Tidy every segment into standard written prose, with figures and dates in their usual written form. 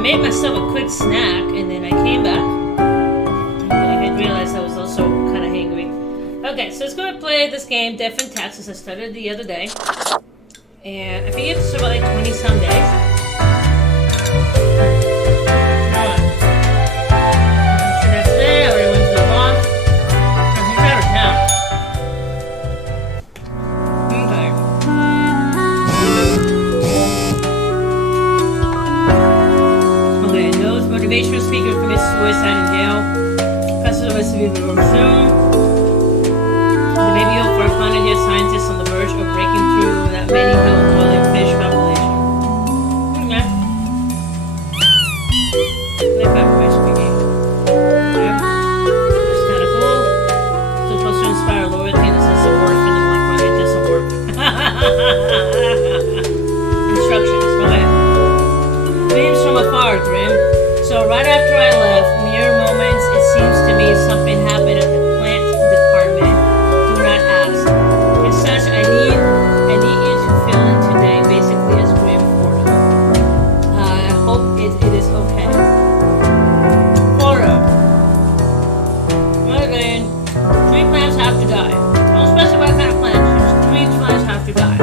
made myself a quick snack, and then I came back. And I didn't realize I was also kind of hangry. Okay, so let's go and play this game, Death in Texas. I started the other day. And I think you have to survive like 20 some days. Motivational speaker commits suicide in jail. Passes away to be soon. The baby hope for a planet yet scientists on the verge of breaking through that many held dwelling fish population. Okay. Like that fish speaking. Okay. That's kind of cool. So supposed to inspire loyalty and a sense of worth, and I'm like, well, it doesn't work. Instructions. Go ahead. Dreams from afar, Grim. So right after I left, mere moments, it seems to me something happened at the plant department. Do not ask. As such, I need you to fill in today, basically as Grim Florida. I hope it is okay. Florida. Okay. 3 plants have to die. Don't specify what kind of plants. Just 3 plants have to die.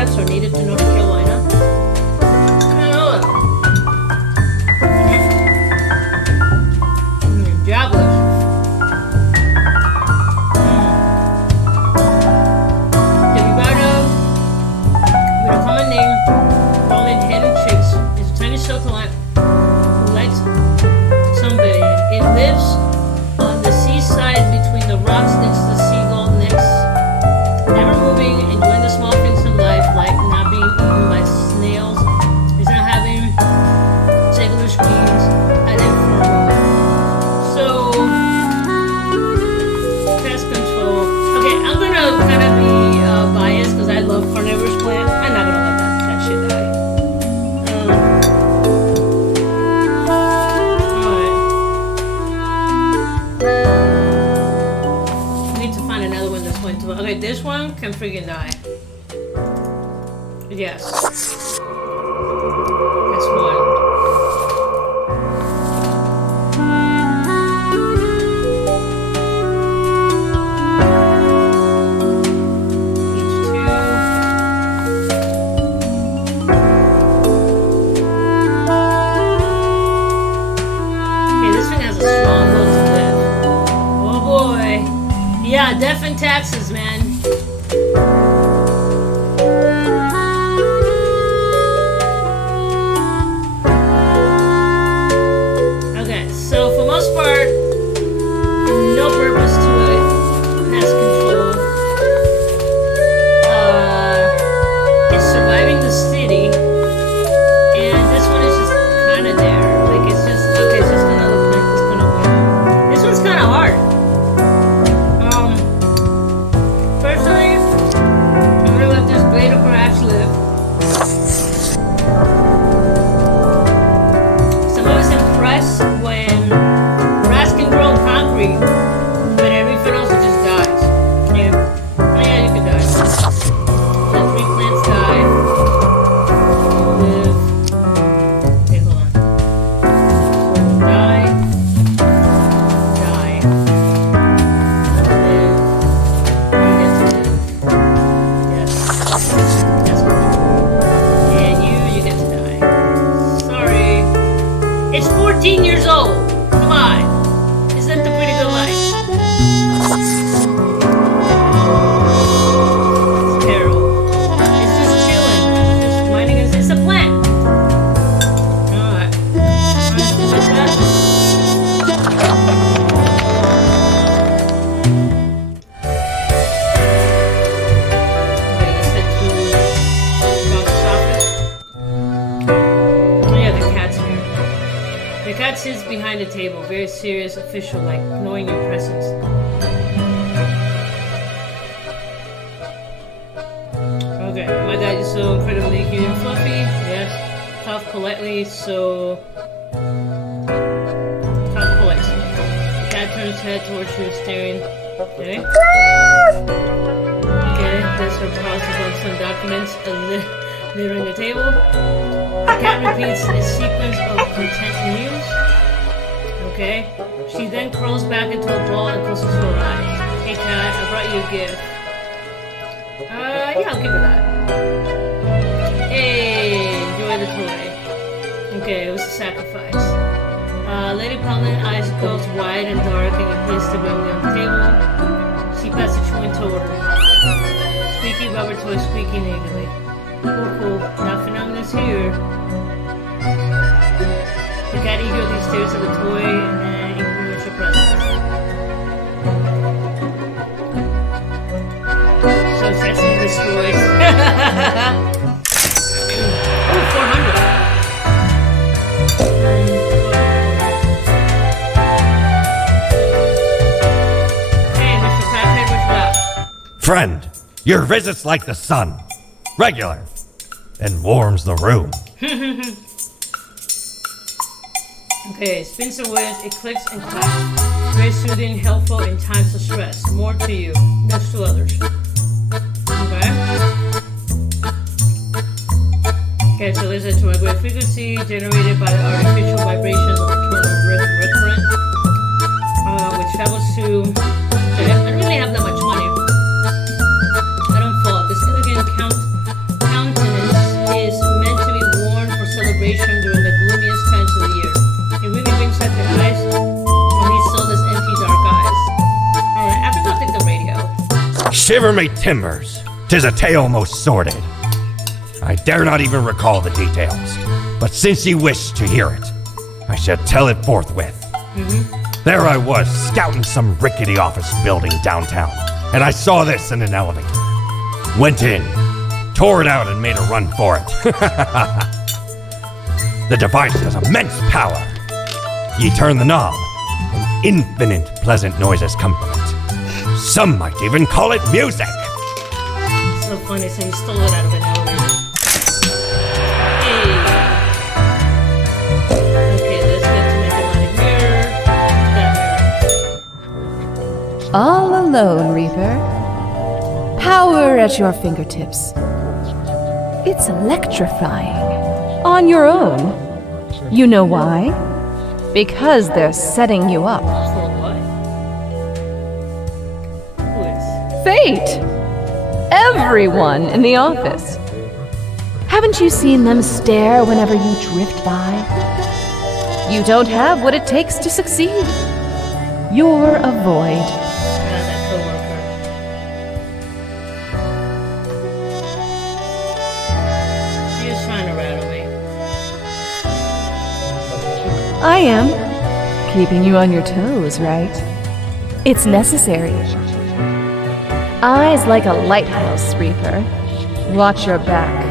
Are native to North Carolina. I don't know that. Jobless. Devivardo, with a common name, rolling headed chicks, is a tiny succulent who likes sunbathing. It lives on the seaside between the rocks next to the seagull necks, never moving, enjoying the small things in life, like not being eaten by snails, is not having secular screens at it for a moment. So, pest control. Okay, I'm gonna kind of be biased because I love carnivorous plants. I'm not gonna let that shit die. Alright. I need to find another one that's going to. Okay, this one can freaking die. Yes. That's one. Okay, this one has a strong will to live. Oh boy. Yeah, death in Texas, man. cat sits behind the table, very serious, official-like, knowing your presence. Okay, my dad is so incredibly cute and fluffy. Yes. Tough, politely, so... Tough, polite. The cat turns his head towards you, staring. Okay. Okay, there's her pause on some documents littering the table. The cat repeats a sequence of content news. Okay. She then curls back into a ball and closes her eyes. Hey cat, I brought you a gift. Yeah, I'll give her that. Hey, enjoy the toy. Okay, it was a sacrifice. Lady Paulin eyes closed wide and dark and placed the remedy on the table. She passed the chewing toward her. Squeaky rubber toy squeaking eagerly. Cool. That phenomenon's here. The cat eagerly stares at the toy and then ignores your presence. So Sesame destroyed. Oh, 400. Hey, Mr. Fathead, what's up? Friend, your visit's like the sun. Regular. And warms the room. Okay, spins and waves, it clicks and claps. Very soothing, helpful in times of stress. More to you, less to others. Okay. Okay, so listen to a great frequency generated by the artificial vibrations of eternal recurrent, which travels to... I don't really have that much money. I don't fall. This elegant countenance is meant to be worn for celebration during the gloomiest times of the year. It really brings out the eyes when he saw those empty dark eyes. Alright, I have to go take the radio. Shiver me timbers. 'Tis a tale most sordid. I dare not even recall the details, but since you wish to hear it, I shall tell it forthwith. There I was, scouting some rickety office building downtown, and I saw this in an elevator. Went in, tore it out, and made a run for it. The device has immense power. Ye turn the knob, and infinite pleasant noises come from it. Some might even call it music. So funny, so he stole it out of an elevator. Hey. Okay, let's get to Magnetic Mirror. That mirror. All alone, Reaper. Power at your fingertips. It's electrifying. On your own. You know why? Because they're setting you up. For what? Who is? Fate! Everyone in the office. Haven't you seen them stare whenever you drift by? You don't have what it takes to succeed. You're a void. That coworker. She was trying to rattle me. I am. Keeping you on your toes, right? It's necessary. Eyes like a lighthouse, Reaper. Watch your back.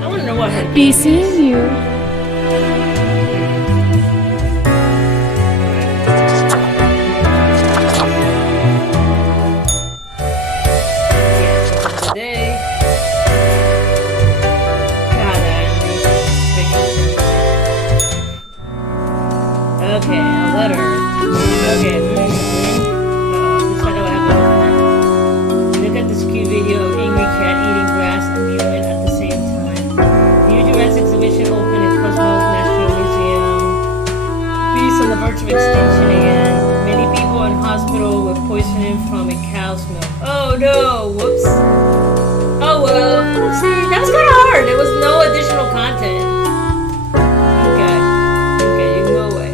I want to know what her Be seeing you. today. God, okay, a letter. Okay, this I know I have letter. Look at this cute video of angry cat eating grass and mewing at the same time. New Jurassic exhibition open in Cosmos National Museum. Beasts on the verge of extinction again. Many people in hospital with poisoning from a cow's milk. Oh no! Whoops. Oh well. See, that was kind of hard. There was no additional content. Okay, you can go away.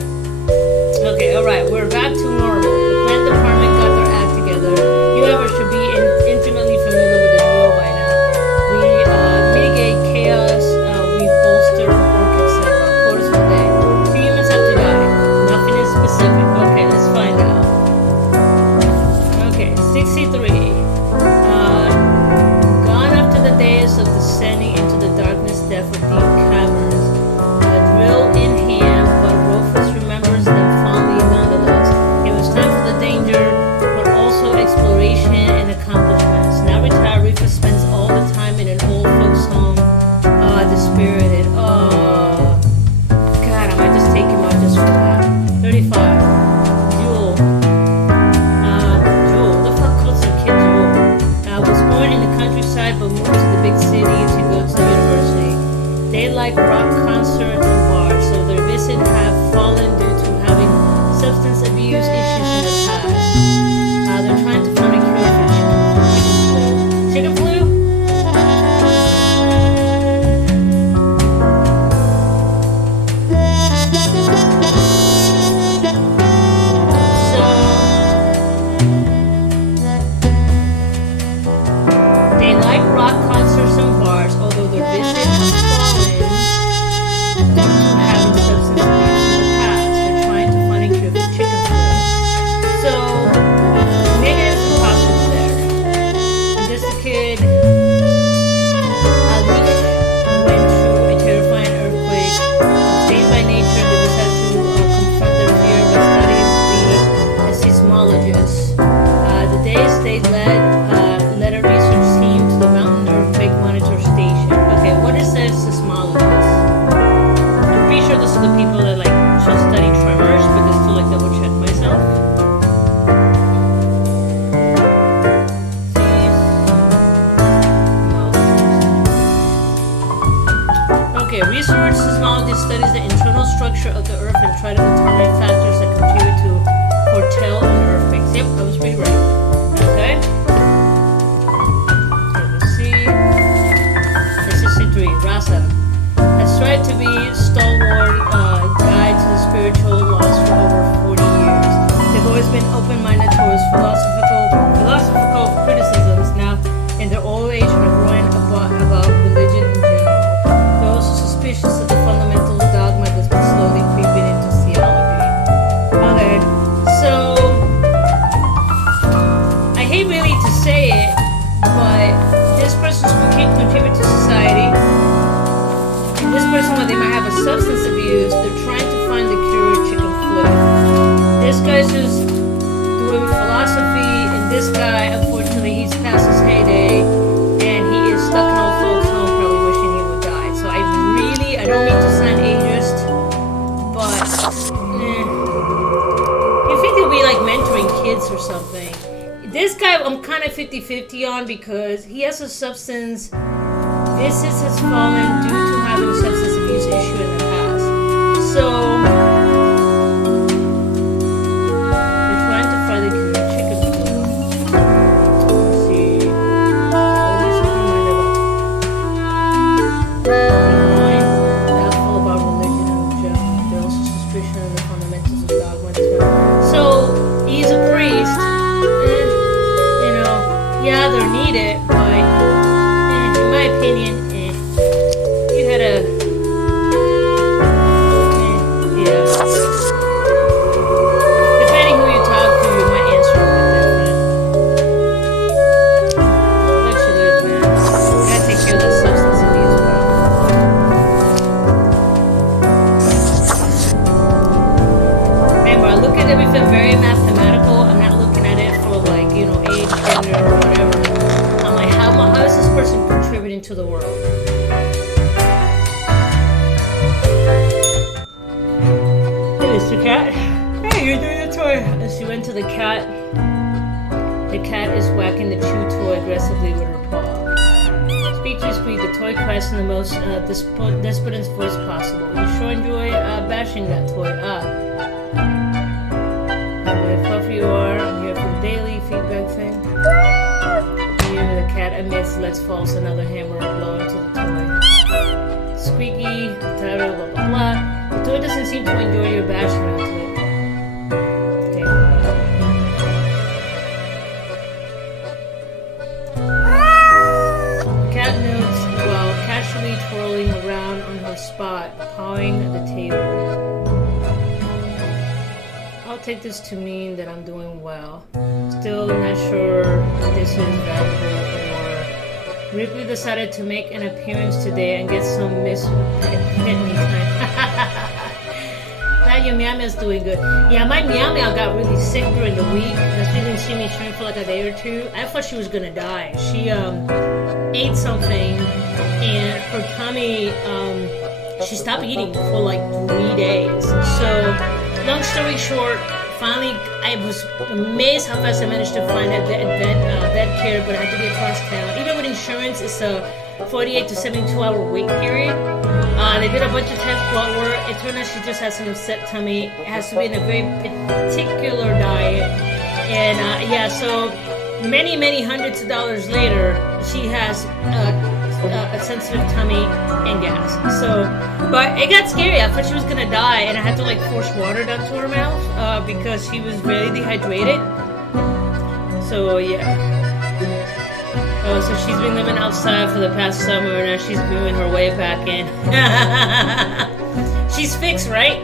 Okay, alright, we're back to normal. The plant department got their act together. You ever should be intimately familiar with the drill by now. We mitigate chaos, we bolster work, etc. Quarters per day. 2 humans have to die. Nothing is specific. Okay, let's find out. Okay, 63. Gone after the days of descending into the darkness depth of deep caverns. A drill in hand, but Rufus spirited. Oh, God, I might just take him out just for that. 35. Jewel. Jewel. The fuck called some kid Jewel? Was born in the countryside but moved to the big city to go to the university. They like rock concerts and bars, so their visit have fallen due to having substance abuse issues in the past. They're trying to find a cure for chicken flu. Chicken flu? So they like rock concerts and bars, although their visit has fallen due to having substance abuse in the past. They're trying to find a cure for chicken flu. So negatives and positives there. And this kid, Alish, went through a terrifying earthquake. Abstained by nature, they decided to confront their fear by studying to be a seismologist. The days they led a research team to the mountain earthquake monitor station. Okay, what is a seismologist? I'm pretty sure this is the people that like just study tremors, but just to like double check myself. Okay, research seismology studies the internal structure of the earth and try to determine factors that contribute to foretell an earthquake. Yep, I was pretty right. Okay. Let's see. This is C3. Rasa has tried to be stalwart guide to the spiritual lost for over 40 years. They've always been open-minded towards philosophical criticisms now in their old age and are growing about religion in general. They're also suspicious of the fundamental dogma that's been slowly creeping into theology. Okay, so I hate really to say it, but this person's contribute to society. And this person, while they might have a substance abuse, they're trying to find the cure of chicken flu. This guy's just doing philosophy, and this guy, unfortunately, he's past his heyday, and he is stuck in old folks' home, probably wishing he would die. So I don't mean to sound ageist, but you think they'll be like mentoring kids or something. This guy, I'm kind of 50-50 on because he has a substance. Visits has fallen due to having a substance abuse issue in the past. So they're trying to find the cure for chicken flu. Let's see. Always open-minded doubtful about religion in general. They're also suspicious of the fundamentals of dogma as well. So he's a priest. Yeah, they're needed, but in my opinion, you had a yeah. Depending who you talk to, you might answer a bit different. Let you live, man. You gotta take care of that substance abuse problem. Remember, I look at everything very mathematical. I'm not looking at it for like, age, gender, or whatever. I'm like, how is this person contributing to the world? Hey, Mr. Cat. Hey, you're doing a toy. As she went to the cat is whacking the chew toy aggressively with her paw. Squeak, the toy cries in the most despondent voice possible. You sure enjoy bashing that toy up. How fluffy you are. I'm here for the daily feedback thing. The cat admits lets falls another hammer and blow into the toy. Squeaky, blah blah blah. The toy doesn't seem to enjoy your bashing onto it. Okay. The cat notes while casually twirling around on her spot, pawing the table. I'll take this to mean that I'm doing well. Still not sure this is valuable or Ripley decided to make an appearance today and get some Miss Pitney time. glad your meow meow's doing good. Yeah, my meow meow got really sick during the week. That's why you didn't see me stream for like a day or two. I thought she was gonna die. She ate something and her tummy she stopped eating for like 3 days. So long story short, finally I was amazed how fast I managed to find that vet care, but I had to be across town. Even with insurance, it's a 48 to 72 hour wait period. They did a bunch of tests, blood work. It turned out she just has an upset tummy. It has to be in a very particular diet. And yeah, so many hundreds of dollars later, she has a sensitive tummy and gas. So, but it got scary. I thought she was gonna die, and I had to like force water down to her mouth because she was very dehydrated. So yeah. Oh, so she's been living outside for the past summer, and now she's moving her way back in. She's fixed, right?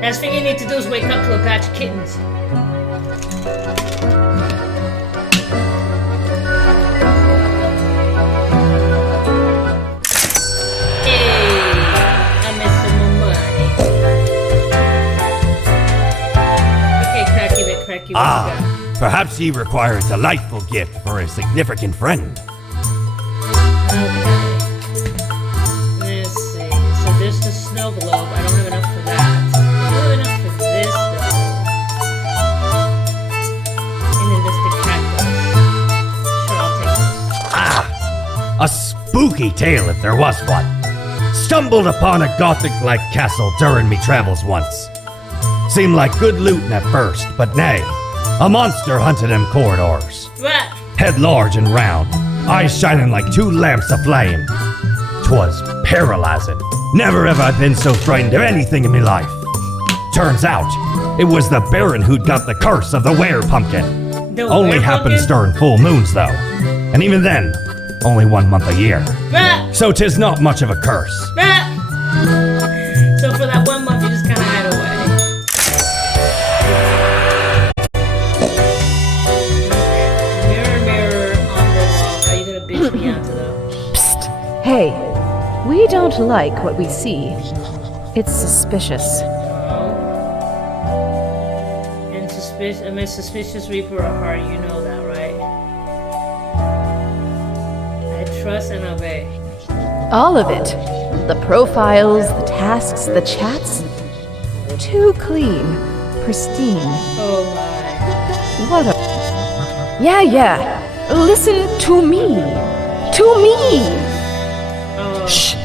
Last thing you need to do is wake up to a batch of kittens. Perhaps he requires a delightful gift for a significant friend. Okay. Let's see. So there's the snow globe. I don't have enough for that. I don't have enough for this, though. And then there's the cactus. Sure, I'll take this. A spooky tale if there was one. Stumbled upon a gothic-like castle during me travels once. Seemed like good looting at first, but nay. A monster hunted them corridors. What? Head large and round, eyes shining like two lamps aflame. 'Twas paralyzing. Never have I been so frightened of anything in me life. Turns out, it was the Baron who'd got the curse of the were-pumpkin. Only happens during full moons, though. And even then, only 1 month a year. What? So 'tis not much of a curse. What? So for that 1 month, you just kind of hide away. Psst. Hey, we don't like what we see. It's suspicious. And suspicious Reaper of Heart, you know that, right? I trust and obey. All of it. The profiles, the tasks, the chats. Too clean. Pristine. Oh my. What a... Yeah. Listen to me. To me! Oh. Shh!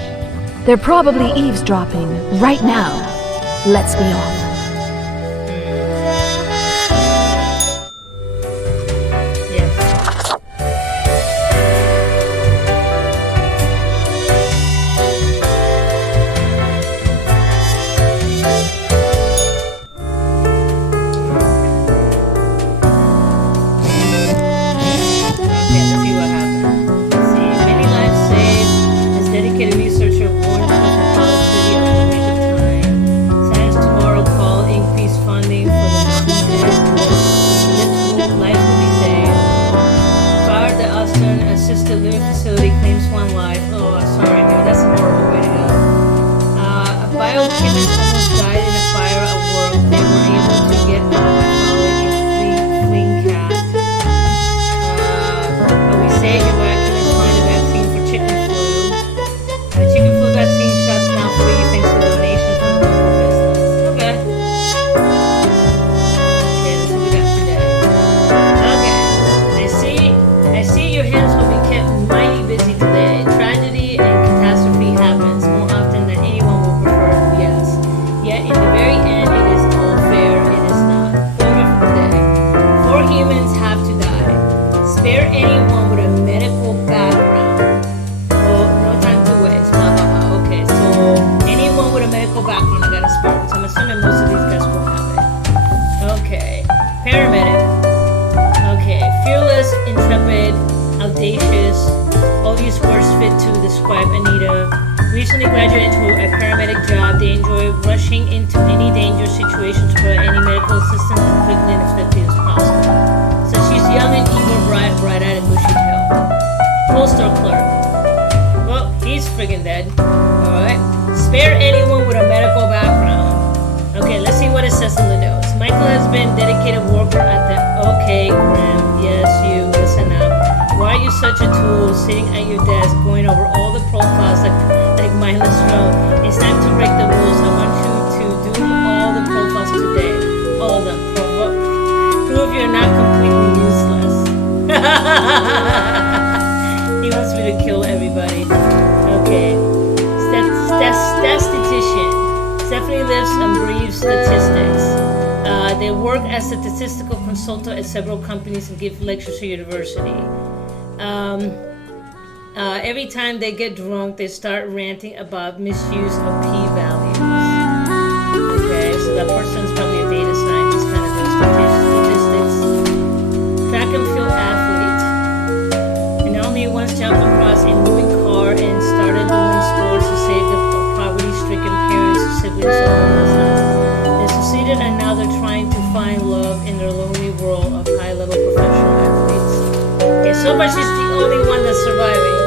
They're probably eavesdropping right now. Let's be off. Yes. Assisted living facility claims 1 life. Oh, sorry, dude. That's a horrible way to go. A biochemist almost died in a fire at work. They were able to get out by following a fleeing cat. But we saved a miraculous find a vaccine for chicken flu. The chicken flu vaccine shots now free thanks to donations from the local business. Okay. Okay, that's what we got today. Okay. I see your hands will be kept mighty busy today. Tragedy and catastrophe happens more often than anyone would prefer, yes. Yet in the very end, it is all fair. It is not. Order for the day. 4 humans have to die. Spare anyone with a medical background. Oh, no time to waste. Blah, blah, blah. Okay, so anyone with a medical background, I gotta spare, which I'm assuming most of these guys will have it. Okay. Paramedic. Okay, fearless, intrepid, audacious. All these words fit to describe Anita. Recently graduated into a paramedic job. They enjoy rushing into any dangerous situation to provide any medical assistance as quickly and effectively as possible. So she's young and eager, bright-eyed, and bushy-tailed. Postal clerk. Well, he's friggin' dead. Alright. Spare anyone with a medical background. Okay, let's says in the notes. Michael has been dedicated worker at the... Okay, Grim. Yes, you. Listen up. Why are you such a tool sitting at your desk going over all the profiles like mindless road? It's time to break the rules. I want you to do all the profiles today. All of them. Prove you're not completely useless. He wants me to kill everybody. Okay. Statistician. Stephanie lives and breathes statistics. They work as a statistical consultant at several companies and give lectures at university. Every time they get drunk, they start ranting about misuse of p-values. Okay, so that person's probably a data scientist, kind of doing statistics. Track and field athlete. And Naomi once jumped across a moving car and started doing sports to save the poverty-stricken parents, siblings, and homelessness. They succeeded, and now they're trying to find love in their lonely world of high-level professional athletes. Okay, so far she's the only one that's surviving.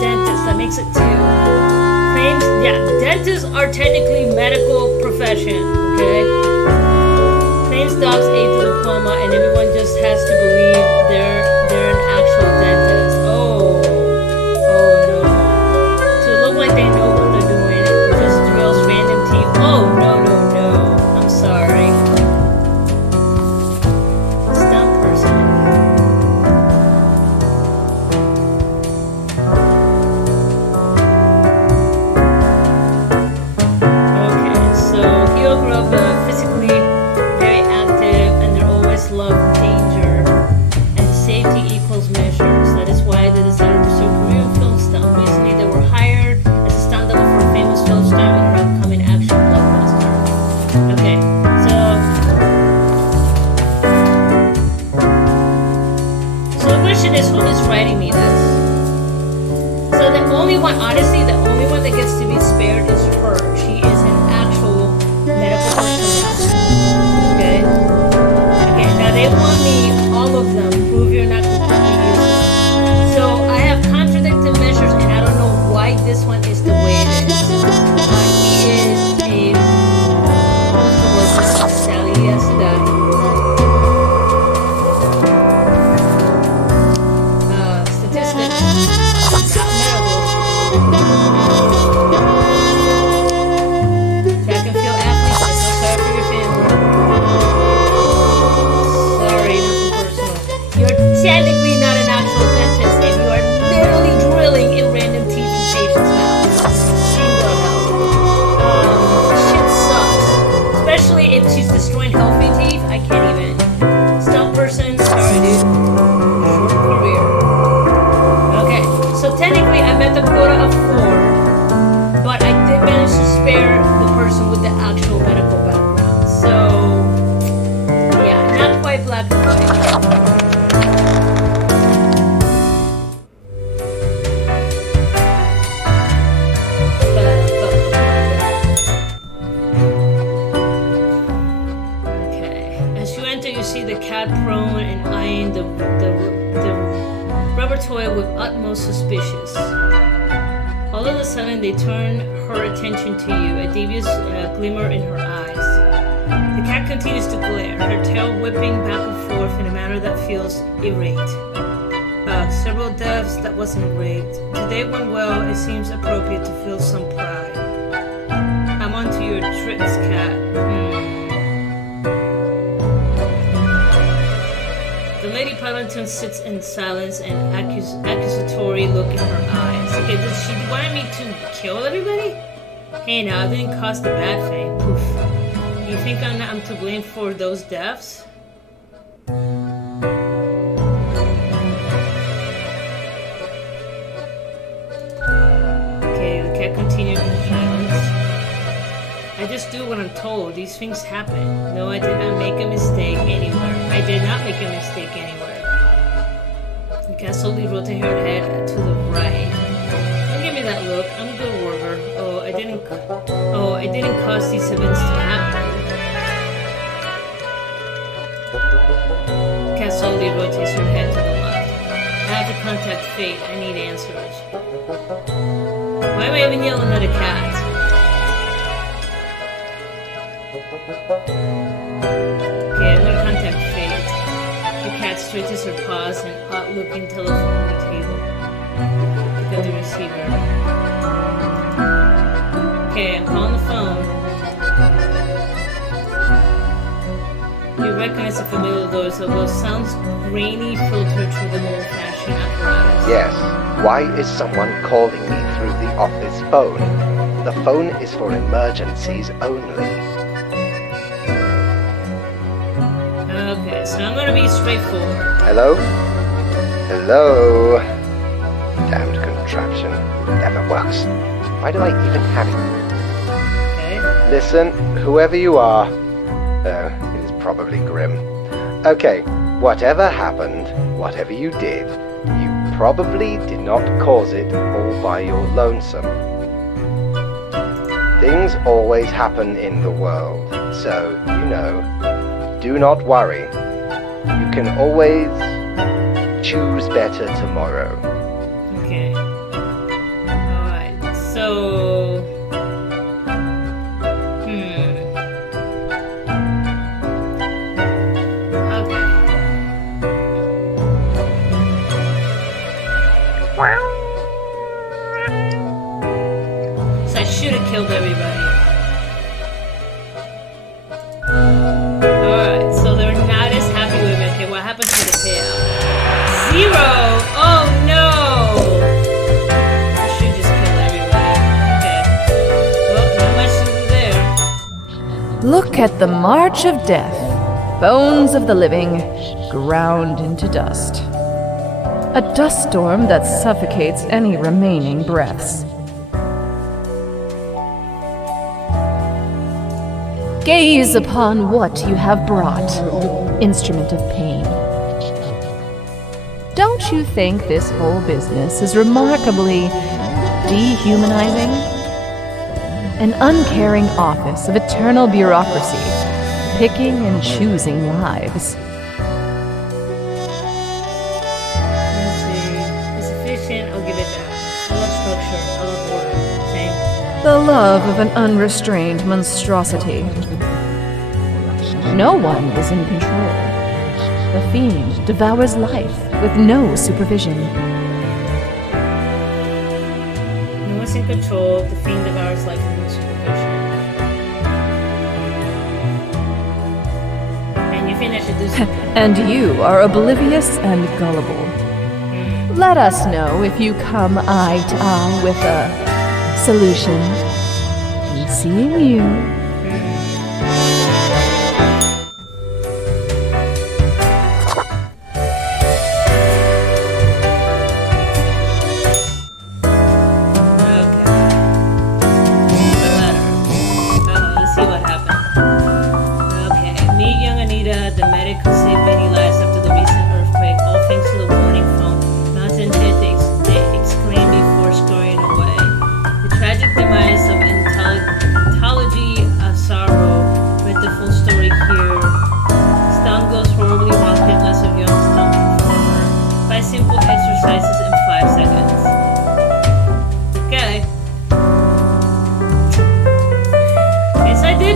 Dentist, that makes it 2. Claims, yeah, dentists are technically medical profession, okay? Claims docs A to diploma, and everyone just has to believe they're an actual dentist. Oh no. To look like they know what they're doing, just drills random teeth. Oh no. I'm sorry. Stunt person. Okay, so Hio grew up physically very active, and they always loved danger, and safety equals measures. That is why they decided to pursue a career in film stunt. Recently, they were hired as a stunt double for a famous film star in her upcoming action blockbuster. Okay, so the question is, who is writing me this? So the only one, honestly, the only one that gets to be spared is her. She is an actual medical personnel. Okay? Okay, now they want me, all of them, prove you're not completely useless. So I have contradicted measures, and I don't know why this one is the way it is. He is a postal worker, Sally Yesterday. Statistics, not medical. Track and field athletes, I feel sorry for your family. Sorry, nothing personal. You're technically not an actual dentist, and you are literally drilling in random teeth in patients' mouths. Single help. Shit sucks. Especially if she's destroying healthy teeth. I can't even. Stunt person, sorry dude. Short career. Okay, so technically I met the quota of 4, but I did manage to spare the person with the actual medical background. So, yeah, not quite black and white. Okay, as you enter, you see the cat prone and eyeing the rubber toy with utmost suspicious. All of a sudden, they turn her attention to you, a devious glimmer in her eyes. The cat continues to glare, her tail whipping back and forth in a manner that feels irate. Several deaths that wasn't great. Today went well. It seems appropriate to feel some pride. I'm onto your tricks, cat. The Lady Paddington sits in silence and accusatory look in her eyes. Okay, does she want me to kill everybody? Hey now, I didn't cause the bad thing. Poof. You think I'm to blame for those deaths? Okay, the cat continued in silence. I just do what I'm told. These things happen. No, I did not make a mistake anywhere. I did not make a mistake anywhere. The cat slowly rotated her head to the right. Don't give me that look. I'm a good worker. Oh, I didn't cause these events to happen. The cat slowly rotates her head to the left. I have to contact fate. I need answers. Why am I even yelling at a cat? Okay, I'm gonna contact Fate. The cat stretches her paws and odd-looking telephone on the table. Pick up the receiver. Okay, I'm calling the phone. You recognize the familiar voice, although sounds grainy, filtered through the old-fashioned apparatus. Yes. Why is someone calling me through the office phone? The phone is for emergencies only. Okay, so I'm gonna be straightforward. Hello? Hello? Damned contraption. It never works. Why do I even have it? Okay. Listen, whoever you are. Oh, it is probably Grim. Okay, whatever happened, whatever you did, you probably did not cause it all by your lonesome. Things always happen in the world, so, do not worry. You can always choose better tomorrow. Okay. Alright, so... Okay. So I should have killed everybody. Alright, so they're not as happy with me. Okay, what happened to the payout? 0! Oh no! I should just kill everybody. Okay. Well, not much to do there. Look at the march of death. Bones of the living ground into dust. A dust storm that suffocates any remaining breaths. Gaze upon what you have brought, instrument of pain. Don't you think this whole business is remarkably dehumanizing? An uncaring office of eternal bureaucracy, picking and choosing lives. Let's see. It's efficient, I'll give it that. I love structure, I love order. Same. The love of an unrestrained monstrosity. No one is in control. The fiend devours life with no supervision. No one's in control, the fiend devours life with no supervision. And you think I should do something? And you are oblivious and gullible. Let us know if you come eye to eye with a solution. And seeing you.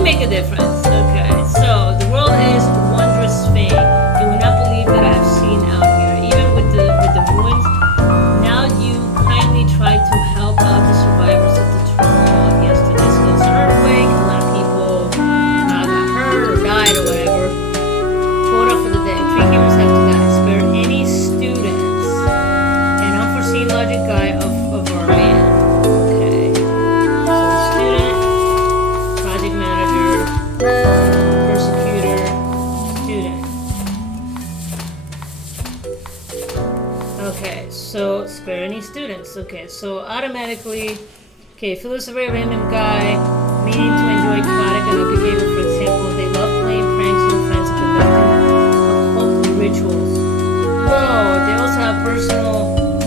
Make a difference. Okay, so the world is a wondrous thing. You will not believe that I have seen out here, even with the ruins. Now you kindly try to help out the survivors of the turmoil of yesterday. So there's an earthquake, a lot of people got hurt or died or whatever. Quota for the day: 3 humans have to die. Spare any students. An unforeseen logic guy of our man. Okay, so student, project manager, persecutor, student. Okay, so spare any students. Okay, so automatically, okay, Phyllis is a very random guy, meaning to enjoy chaotic and ugly behavior. For example, they love playing pranks with friends and conducting occult rituals. Whoa, they also have personal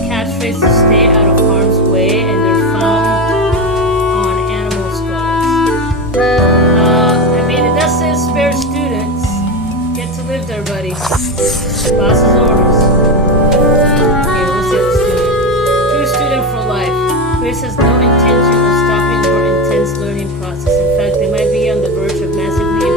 catchphrases to stay out of harm's way, and they're found on animal skulls. I mean, it does say spare students. Get to live there, buddy. Boss's orders. Okay, we'll see the student. True student for life. Chris has no intention of stopping your intense learning process. In fact, they might be on the verge of massively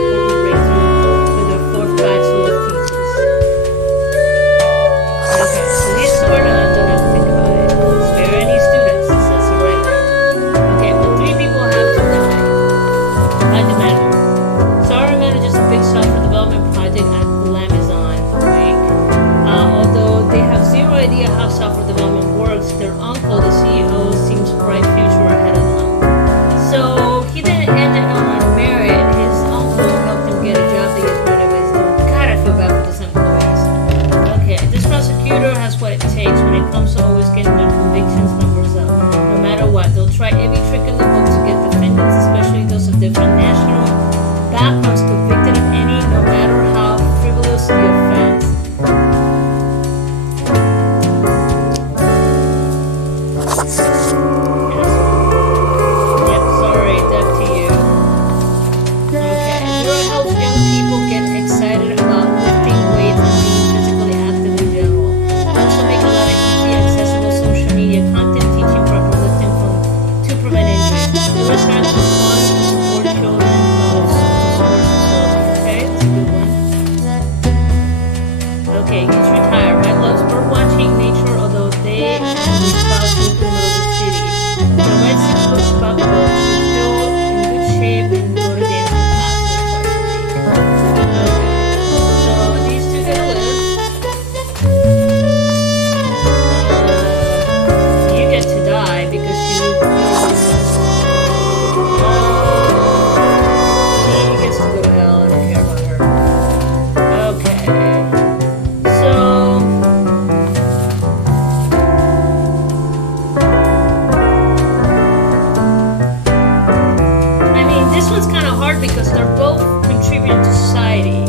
because they're both contributing to society.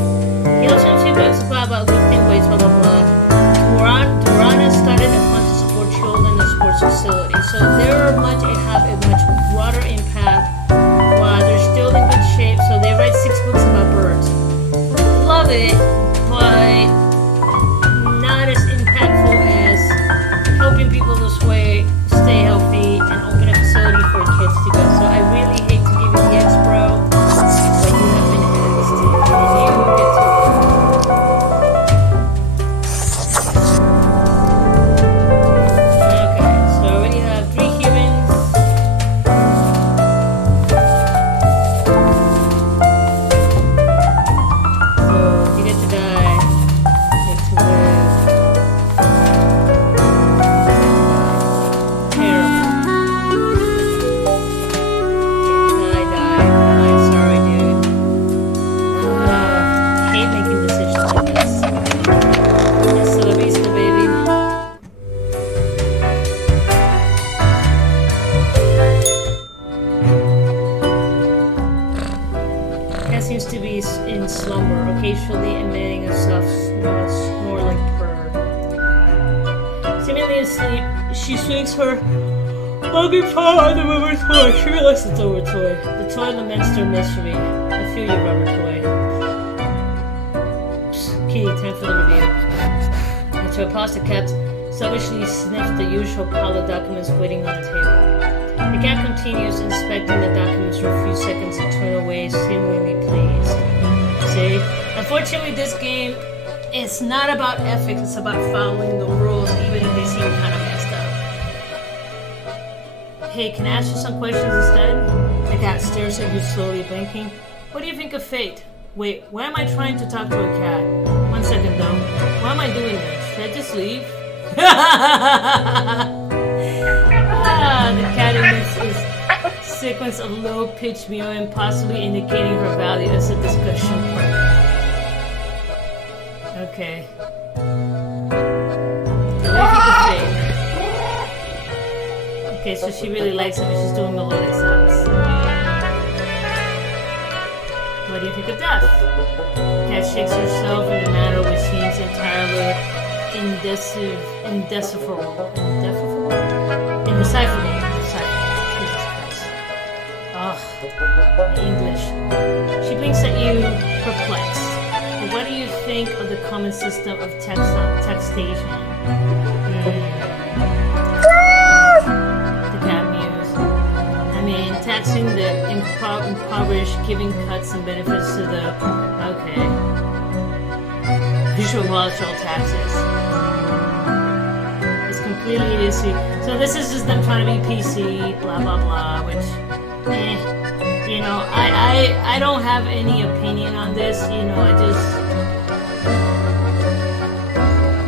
He also talks about lifting weights, blah blah blah. Durana started a fund to support children in sports facilities, so they're much have a much broader impact. While they're still in good shape, so they write 6 books about birds. Love it, but not as impactful as helping people lose weight, stay healthy, and open a facility for kids to go. So I really hate to give you the X, bro, but you have been asked, and you get to. Okay, so I already have 3 humans. So you get to die, you get to live. Seems to be in slumber, occasionally emitting a soft snore like purr. Seemingly asleep, she swings her luggage paw on the rubber toy. She likes the rubber toy. The toy laments their misery. I feel your rubber toy. Psst, kitty, time for the review. After a pause, the cat sluggishly sniffed the usual pile of documents waiting on the table. The cat continues inspecting the documents for a few seconds and turn away, seemingly pleased. See? Unfortunately, this game is not about ethics, it's about following the rules, even if they seem kind of messed up. Hey, can I ask you some questions instead? The cat stares at you, slowly blinking. What do you think of fate? Wait, why am I trying to talk to a cat? 1 second though. Why am I doing this? Should I just leave? The cat emits a sequence of low-pitched mewing, possibly indicating her value as a discussion partner. Okay. What do you think of Faye? Okay, so she really likes him and she's doing melodic sounds. What do you think of Death? Cat shakes herself in a manner which seems entirely indecipherable. Indecipherable. Jesus Christ. Ugh. English. She blinks at you, perplexed. What do you think of the common system of taxation? The cat mews. I mean, taxing the impoverished, giving cuts and benefits to the... Okay. You should abolish all taxes. Completely idiocy. So this is just them trying to be PC, blah blah blah, which, you know, I don't have any opinion on this, you know, I just,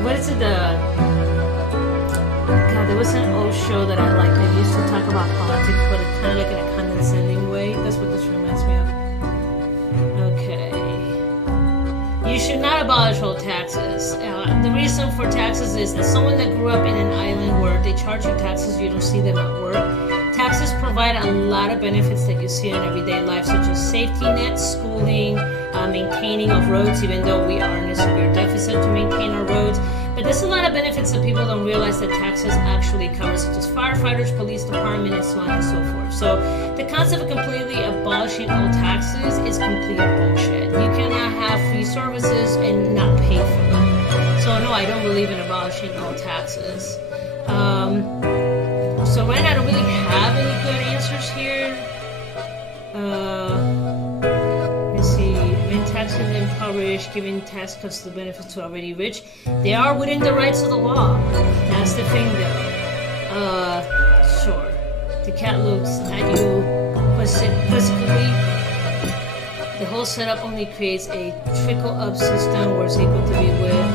what is it, God, there was an old show that I liked that used to talk about politics, but it's kind of like in a condescending way. That's what this reminds me of. Okay. You should not abolish all taxes. The reason for taxes is, as someone that grew up in an island where they charge you taxes, you don't see them at work. Taxes provide a lot of benefits that you see in everyday life, such as safety nets, schooling, maintaining of roads, even though we are in a severe deficit to maintain our roads. But there's a lot of benefits that people don't realize that taxes actually cover, such as firefighters, police department, and so on and so forth. So the concept of completely abolishing all taxes is complete bullshit. You cannot have free services and not pay for them. So no, I don't believe in abolishing all taxes. So right now I don't really have any good answers here. Let's see. When taxing the impoverished, giving tax cuts to the benefits to already rich, they are within the rights of the law. That's the thing though. Sure. The cat looks at you quizzically. The whole setup only creates a trickle-up system where it's equal to be with.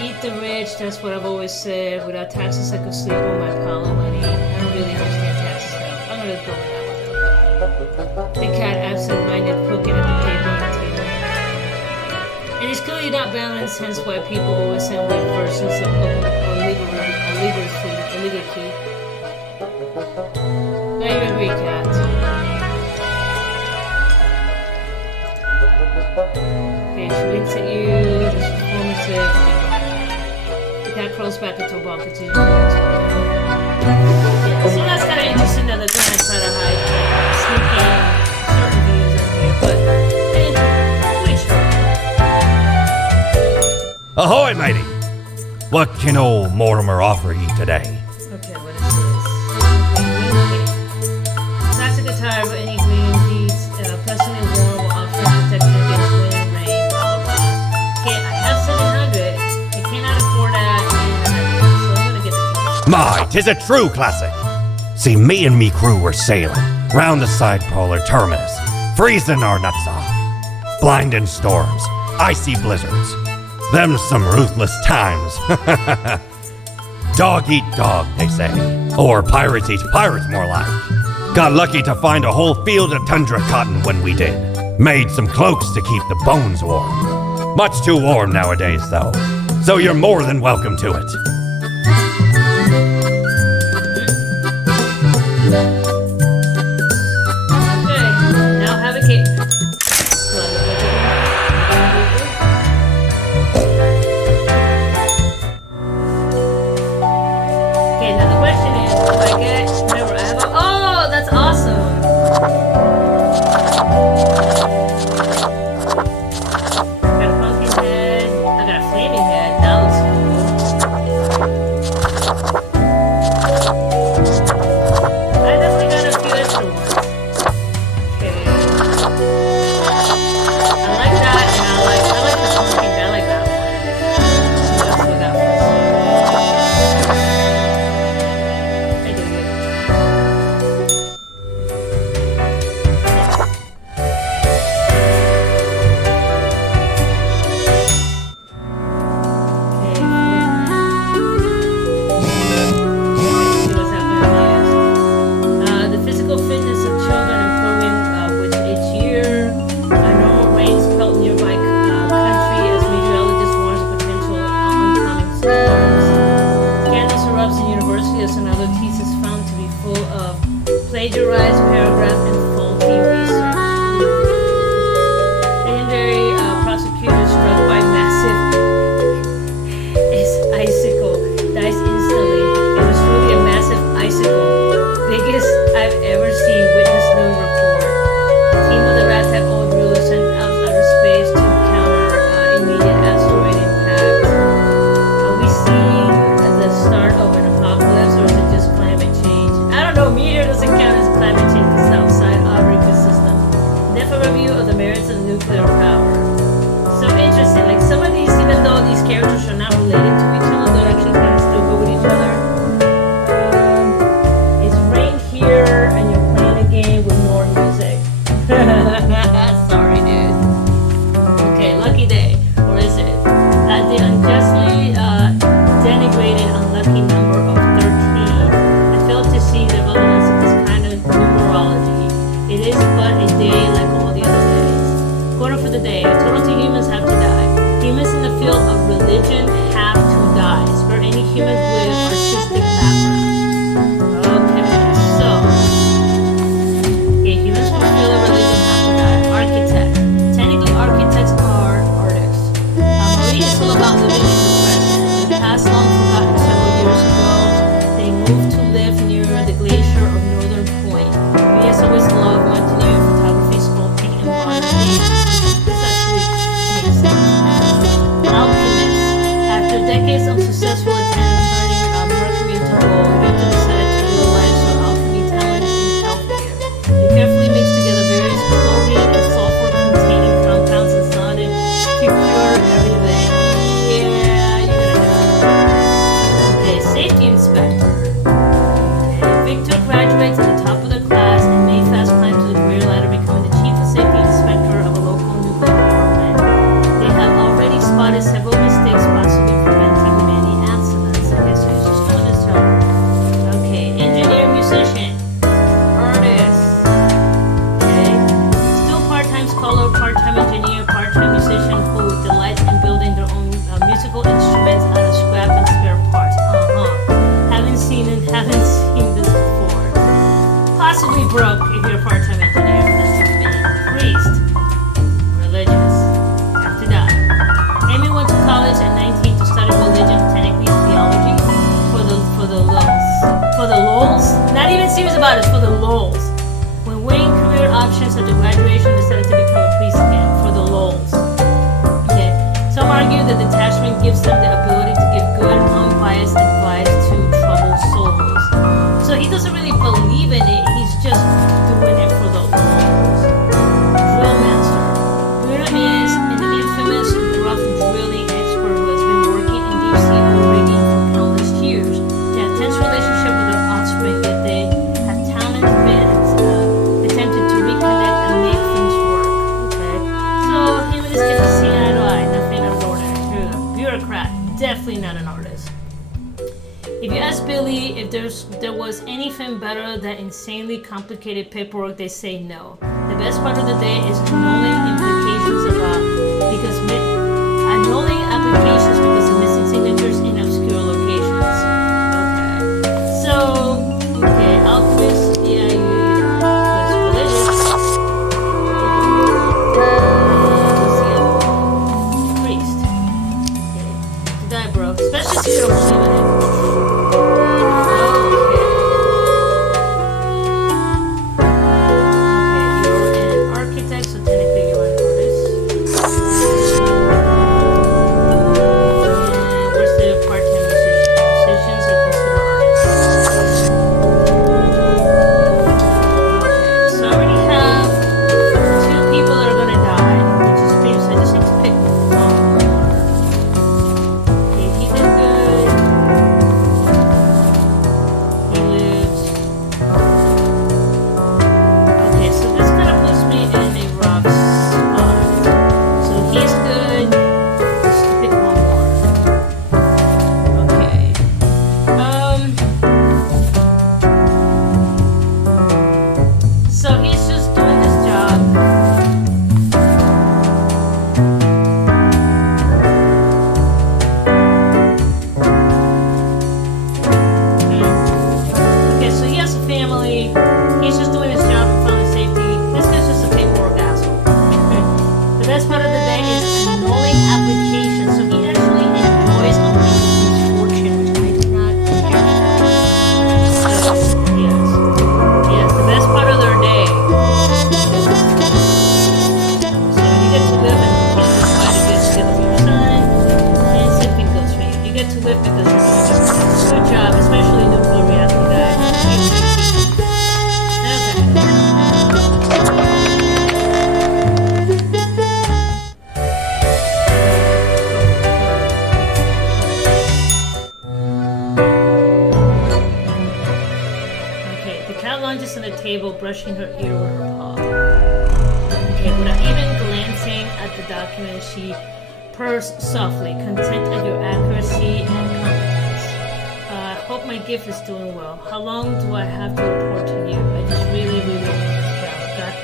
Eat the rich, that's what I've always said. Without taxes, I could sleep on my pile of money. I don't really understand taxes now. I'm gonna go with that one though. The cat, absent-minded, poking at the paper on the table. And it's clearly not balanced, hence why people always send weird versions of oligarchy. I agree, cat. back into a ball continuing to yeah, so that's kind of interesting that they're going to try to hide sneaking certain videos in here, but hey, pretty sure. Ahoy, matey! What can old Mortimer offer ye today? Okay, what is this? Green cake. Classic guitar of any green beats, pleasantly warm while offering protection against wind and rain, blah blah blah. Okay, I have 700. I cannot afford that, so I'm gonna get the cake. My, 'tis a true classic. See, me and me crew were sailing round the side polar terminus, freezing our nuts off. Blinding storms, icy blizzards. Them some ruthless times. Dog eat dog, they say. Or pirates eat pirates, more like. Got lucky to find a whole field of tundra cotton when we did. Made some cloaks to keep the bones warm. Much too warm nowadays, though. So you're more than welcome to it. Okay, now have a cake. Okay, now the question is, do I get whatever I have? Oh, that's awesome! I got a pumpkin head. I got a flaming head. That looks cool. I definitely got a few extra ones. Okay. I like that, and I like the pumpkin. I like that one. What else we got for us? I dig it. Okay. See what's happening next. The physical fitness of children improving with each year. Normal rains pelt nearby country as meteorologists warns of potential oncoming storms. Scandals erupts in university as another thesis found to be full of plagiarized paragraph and faulty research. Legendary prosecutor struck by massive icicle dies instantly. It was truly a massive icicle. Biggest I've ever seen. Witness new report. Team of the rats have old rulers sent out outer space to counter immediate asteroid impact. Are we seeing the start of an apocalypse, or is it just climate change? I don't know. Meteor doesn't count as climate change. It's outside our ecosystem. Therefore, review of the merits of nuclear power. So interesting. Like some of these, even though these characters are not related to each other, they're actually kind of still go with each other. It's rain here, and you're playing a game with more music. Sorry, dude. Okay, lucky day. Or is it? At the unjustly denigrated unlucky number of 13, I failed to see developments of this kind of numerology. It is but a day like all the other days. Quarter for the day. According to humans have to die. Humans in the field of religion have to die. Spare any humans with artistic background. Okay, so humans with field of religion have to die. Architect. Technically, architects are artists. Marie is all about living in the present. The past long forgotten several years ago, they moved to live near the glacier of Northern Point. Marie has always loved mountaineering, photography, sculpting, and botany. This actually makes sense. Alchemist. After decades of successful attempt turning mercury into gold, Victor decided to utilize her alchemy talents in healthcare. They carefully mixed together various chlorine and sulfur-containing compounds and started to cure everything. Yeah, you're gonna know. Okay, safety inspector. Victor graduates at the top of the class and made fast climb to the career ladder, becoming the chief of safety inspector of a local nuclear power plant. They have already spotted several mistakes, possibly preventing many accidents. Okay, so he's just doing his job. Okay, engineer, musician, artist. Okay, still part-time scholar, part-time engineer, part-time musician who delights in building their own musical instruments out of scrap and spare parts. Haven't seen this before. Possibly broke if you're a part-time engineer. That's what it means. Priest. Religious. Have to die. Amy went to college at 19 to study religion, technically theology. about it for the lulz. When weighing career options at the graduation, decided to become a priest again for the lulz. Okay. Some argue that detachment gives them the ability to give good, unbiased advice to troubled souls. So he doesn't really believe in it. He's just doing it for the lulz. Drill master. Bruno is an infamous rough drilling expert who has been working in deep sea rigging for countless years. They have tense relationship with their offspring, yet they have talent been attempted to reconnect and make things work. Okay, so him and his kids are seeing eye to eye. Nothing out of the ordinary. Bureaucrat, definitely not an artist. If you ask Billy if there was anything better than insanely complicated paperwork, they say no. The best part of the day is annulling applications because of missing signatures in obscure locations. Okay. So, alchemist, yeah, that's religious. Who's the other one? Priest. Okay. To die, bro. Especially if you don't believe in it. Brushing her ear with her paw. Okay, without even glancing at the document, she purrs softly, content at your accuracy and competence. Hope my gift is doing well. How long do I have to report to you? I just really need this job. Got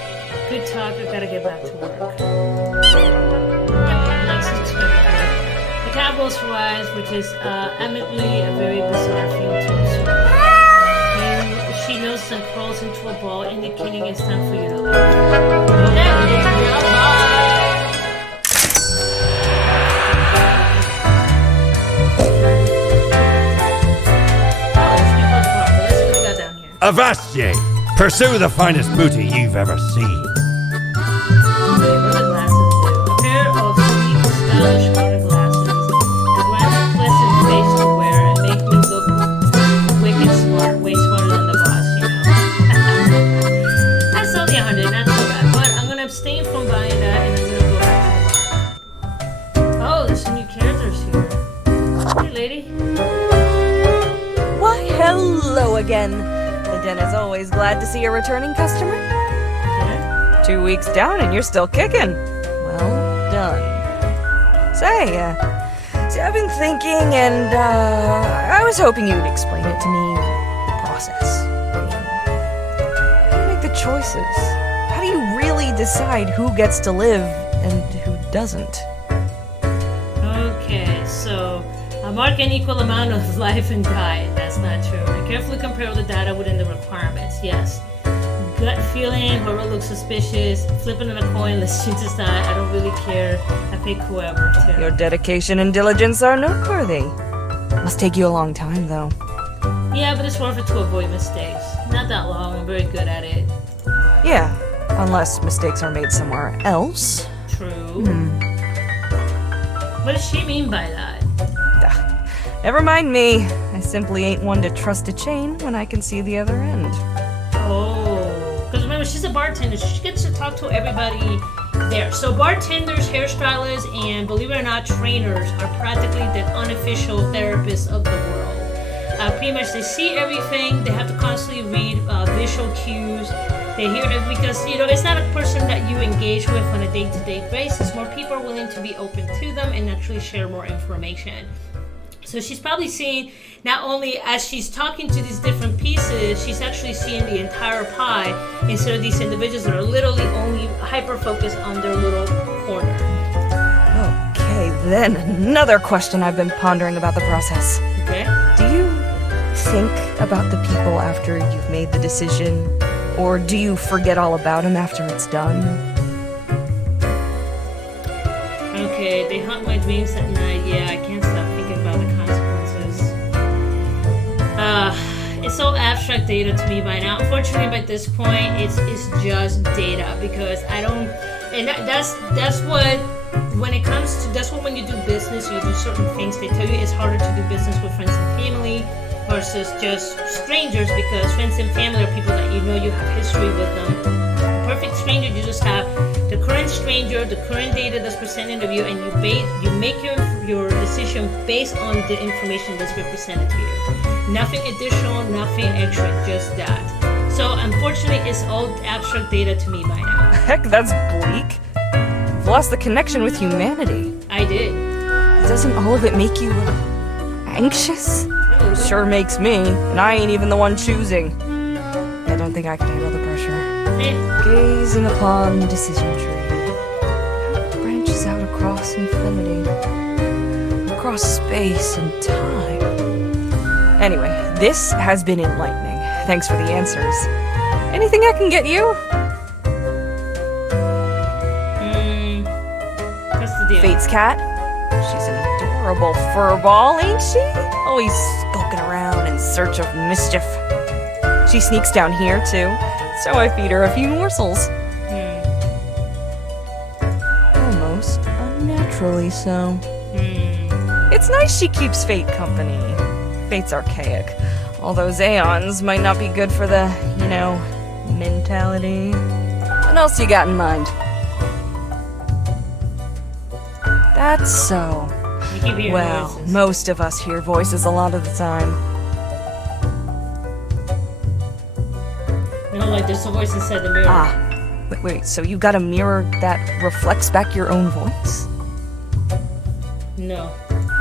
good talk, I gotta get back to work. Next is the cat rolls her eyes, which is eminently a very bizarre thing to observe. She knows and crawls into a ball, indicating it's time for you to leave. Okay, bye. Let's see what we got down here. Avast! Pursue the finest booty you've ever seen. Okay, what do the glasses do? A pair of sleek, stylish colored glasses. A grand, pleasant face to wear and make me look wicked smart, way smarter than the boss, you know. That's only 100, not so bad. But I'm gonna abstain from buying that and I'm gonna go back to the bar. Oh, there's some new characters here. Hey, lady. Why, hello again. The den is always glad to see a returning customer. Yeah? 2 weeks down and you're still kicking. Well done. Say, I've been thinking and, I was hoping you'd explain it to me, the process. I mean, how do you make the choices? How do you really decide who gets to live and who doesn't? Okay, so I mark an equal amount of life and die. That's not true. I carefully compare all the data within the requirements. Yes. Gut feeling, whoever looks suspicious, flipping on a coin, listening to sign, I don't really care. I pick whoever, too. Your dedication and diligence are noteworthy. Must take you a long time, though. Yeah, but it's worth it to avoid mistakes. Not that long. I'm very good at it. Yeah, unless mistakes are made somewhere else. True. What does she mean by that? Never mind me. I simply ain't one to trust a chain when I can see the other end. Oh, because remember, she's a bartender, so she gets to talk to everybody there. So bartenders, hairstylists, and believe it or not, trainers are practically the unofficial therapists of the world. Pretty much, they see everything. They have to constantly read visual cues. They hear it because, it's not a person that you engage with on a day-to-day basis. More people are willing to be open to them and actually share more information. So she's probably seeing, not only as she's talking to these different pieces, she's actually seeing the entire pie instead of these individuals that are literally only hyper-focused on their little corner. Okay, then another question I've been pondering about the process. Okay? Do you think about the people after you've made the decision? Or do you forget all about them after it's done? Okay, they haunt my dreams at night. Yeah, I can't stop thinking about the consequences. It's so abstract data to me by now. Unfortunately, by this point, it's just data because I don't. And that's what when it comes to when you do business, you do certain things. They tell you it's harder to do business with friends and family versus just strangers because friends and family are people that you have history with them. A perfect stranger, you just have the current stranger, the current data that's presented to you, and you make your decision based on the information that's been presented to you. Nothing additional, nothing extra, just that. So unfortunately, it's all abstract data to me by now. Heck, that's bleak. You've lost the connection with humanity. I did. Doesn't all of it make you anxious? Sure makes me, and I ain't even the one choosing. I don't think I can handle the pressure. Gazing upon the decision tree, how it branches out across infinity, across space and time. Anyway, this has been enlightening. Thanks for the answers. Anything I can get you? What's the deal? Fate's cat? She's an adorable furball, ain't she? Always skulking around in search of mischief. She sneaks down here, too, so I feed her a few morsels. Almost unnaturally so. It's nice she keeps Fate company. Fate's archaic. All those aeons might not be good for the, mentality. What else you got in mind? That's so. You keep hearing Well, voices. most of us hear voices a lot of the time. Like there's a voice inside the mirror. Wait, so you got a mirror that reflects back your own voice? No.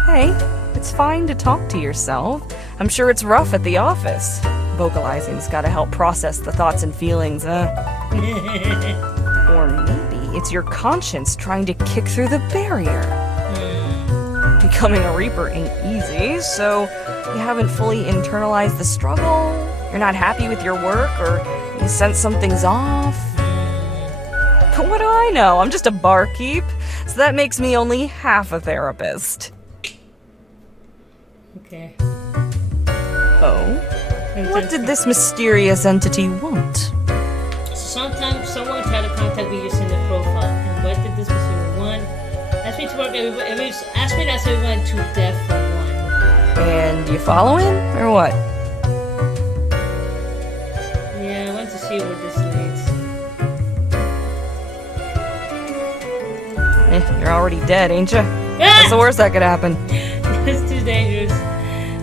Hey, it's fine to talk to yourself. I'm sure it's rough at the office. Vocalizing's gotta help process the thoughts and feelings, Or maybe it's your conscience trying to kick through the barrier. Becoming a Reaper ain't easy, so you haven't fully internalized the struggle, you're not happy with your work, or you sense something's off. But what do I know? I'm just a barkeep, so that makes me only half a therapist. Okay. Oh? What did this mysterious entity want? Sometimes someone tried to contact me using the profile, and what did this person want? Asked me to work asked me to ask everyone to death for one. And you following, or what? Yeah, I want to see where this leads. You're already dead, ain't you? What's the worst that could happen? It's too dangerous.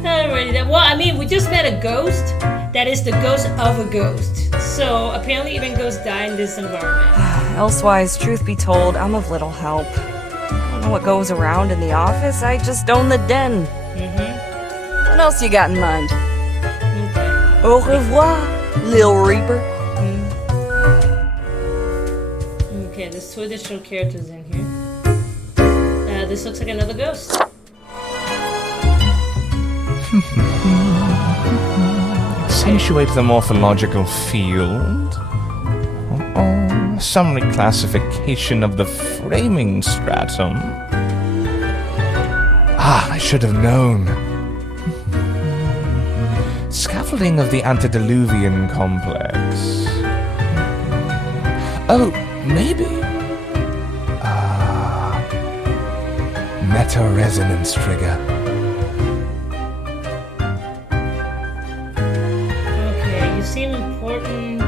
Not already dead. Well, I mean, we just met a ghost that is the ghost of a ghost. So apparently even ghosts die in this environment. Elsewise, truth be told, I'm of little help. I don't know what goes around in the office, I just own the den. What else you got in mind? Okay. Au revoir, Lil Reaper. Okay, there's 2 additional characters in here. This looks like another ghost. Accentuate the morphological field. Or some reclassification of the framing stratum. I should have known. Scaffolding of the antediluvian complex. Oh, maybe. Meta-resonance trigger. Okay, you seem important.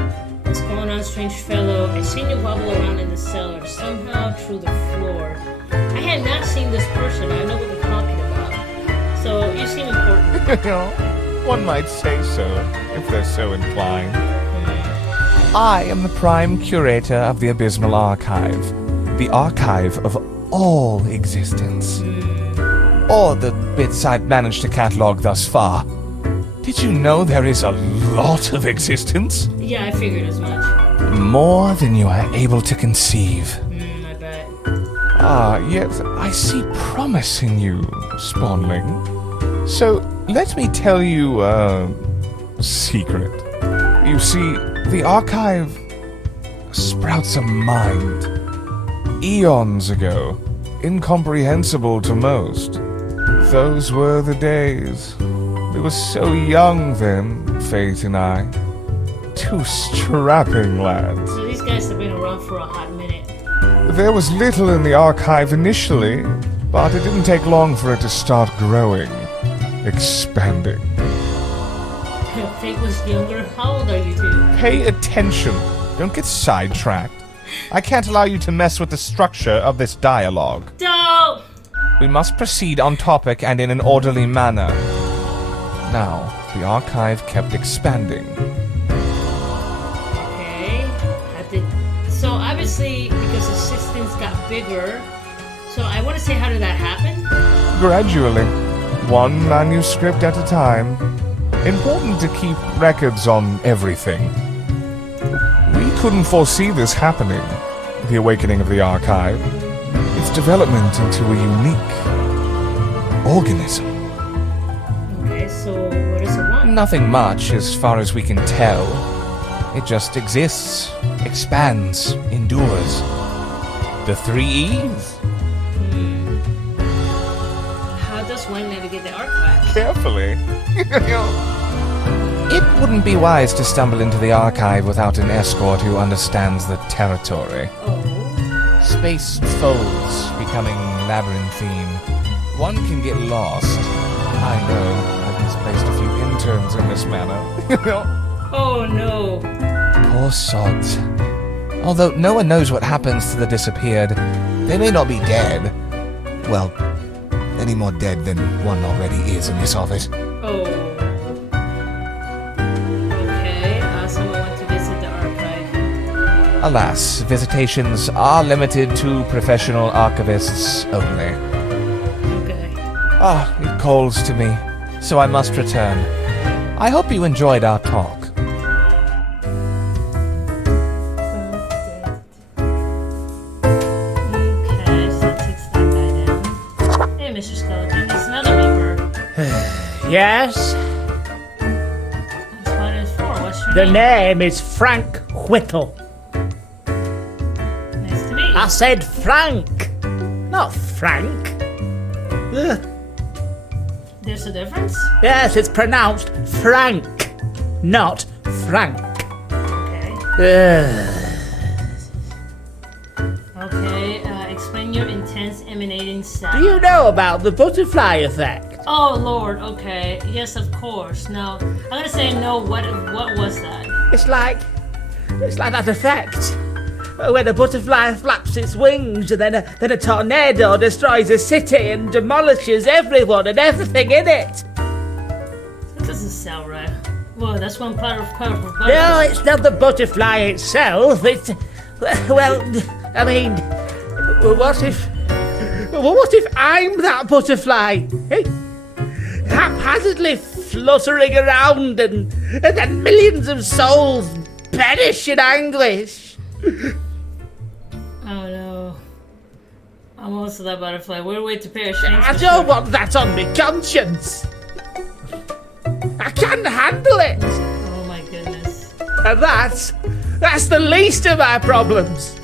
What's going on, strange fellow? I seen you wobble around in the cellar, somehow through the floor. I had not seen this person. I know what you're talking about. So, you seem important. One might say so, if they're so inclined. I am the prime curator of the Abysmal Archive. The archive of all existence. Or the bits I've managed to catalog thus far. Did you know there is a lot of existence? Yeah, I figured as much. More than you are able to conceive. I bet. Yet I see promise in you, Spawnling. So, let me tell you a secret. You see, the archive sprouts a mind. Eons ago, incomprehensible to most. Those were the days. We were so young then, Fate and I. Two strapping lads. So these guys have been around for a hot minute. There was little in the archive initially, but it didn't take long for it to start growing, expanding. Fate was younger. How old are you two? Pay attention. Don't get sidetracked. I can't allow you to mess with the structure of this dialogue. Don't! We must proceed on topic and in an orderly manner. Now, the archive kept expanding. Okay. So obviously, because assistants got bigger. So I want to say, how did that happen? Gradually, one manuscript at a time. Important to keep records on everything. We couldn't foresee this happening, the awakening of the archive. Its development into a unique organism. Okay, so what does it want? Nothing much as far as we can tell. It just exists, expands, endures. The 3 E's. How does one navigate the archive? Carefully. It wouldn't be wise to stumble into the archive without an escort who understands the territory. Oh. Space folds, becoming labyrinthine. One can get lost. I know, I've misplaced a few interns in this manner. Oh no. Poor sods. Although no one knows what happens to the disappeared, they may not be dead. Well, any more dead than one already is in this office. Oh. Okay, someone went to visit the archive. Alas, visitations are limited to professional archivists only. Okay. It calls to me, so I must return. I hope you enjoyed our talk. Okay, so that takes that guy down. Hey, Mr. Skeleton, it's another Reaper. Yes? That's what it's for. What's your The name? name is Frank Whittle. Nice to meet you. I said Frank, not Frank. Ugh. There's a difference? Yes, it's pronounced Frank, not Frank. Okay. Ugh. Okay, explain your intense emanating sound. Do you know about the butterfly effect? Oh Lord, okay. Yes, of course. No. I'm gonna say no, what was that? It's like that effect. When a butterfly flaps its wings and then a tornado destroys a city and demolishes everyone and everything in it. That doesn't sound right. Well, that's one part of No, it's not the butterfly itself. It's, well, I mean, what if I'm that butterfly? Eh? Haphazardly fluttering around and then millions of souls perish in anguish. Oh no. I'm also that butterfly. We're way to perish. I don't want that on my conscience. I can't handle it. Oh my goodness. And that's the least of my problems.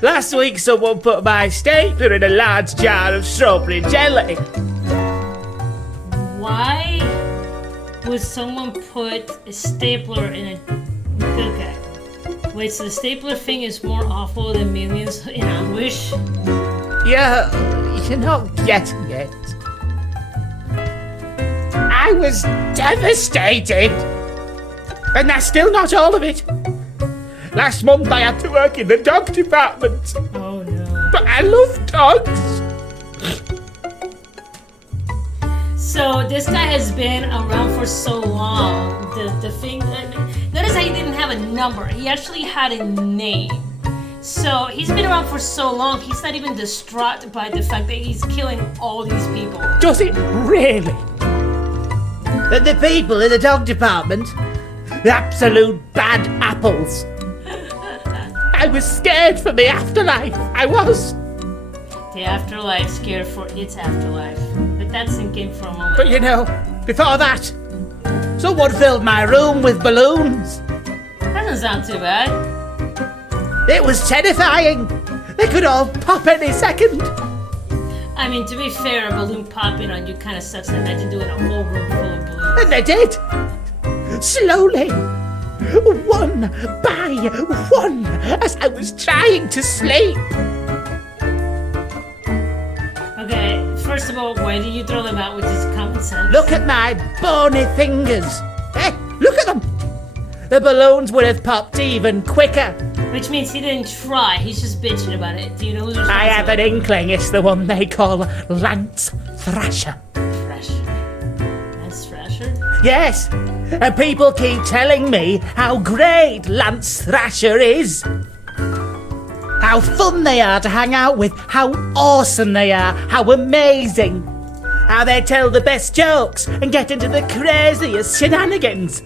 Last week someone put my stapler in a large jar of strawberry jelly. Why? would someone put a stapler in a good guy? Wait, so the stapler thing is more awful than millions in anguish? Yeah, you're not getting it. I was devastated. And that's still not all of it. Last month I had to work in the dog department. Oh no. But I love dogs. So this guy has been around for so long. The thing. Notice how he didn't have a number. He actually had a name. So he's been around for so long. He's not even distraught by the fact that he's killing all these people. Does it really? The people in the dog department, the absolute bad apples. I was scared for the afterlife. I was. The afterlife, scared for its afterlife. Let that sink in for a moment. But you know, before that, someone filled my room with balloons. Doesn't sound too bad. It was terrifying. They could all pop any second. I mean, to be fair, a balloon popping on you kind of sucks. Imagine doing a whole room full of balloons. And they did. Slowly. One by one. As I was trying to sleep. Okay, first of all, why did you throw them out with this common sense? Look at my bony fingers. Hey, look at them. The balloons would have popped even quicker. Which means he didn't try. He's just bitching about it. Do you know who's responsible? I have an inkling it's the one they call Lance Thrasher. Thrasher. That's Thrasher? Yes, and people keep telling me how great Lance Thrasher is. How fun they are to hang out with, how awesome they are, how amazing. How they tell the best jokes and get into the craziest shenanigans.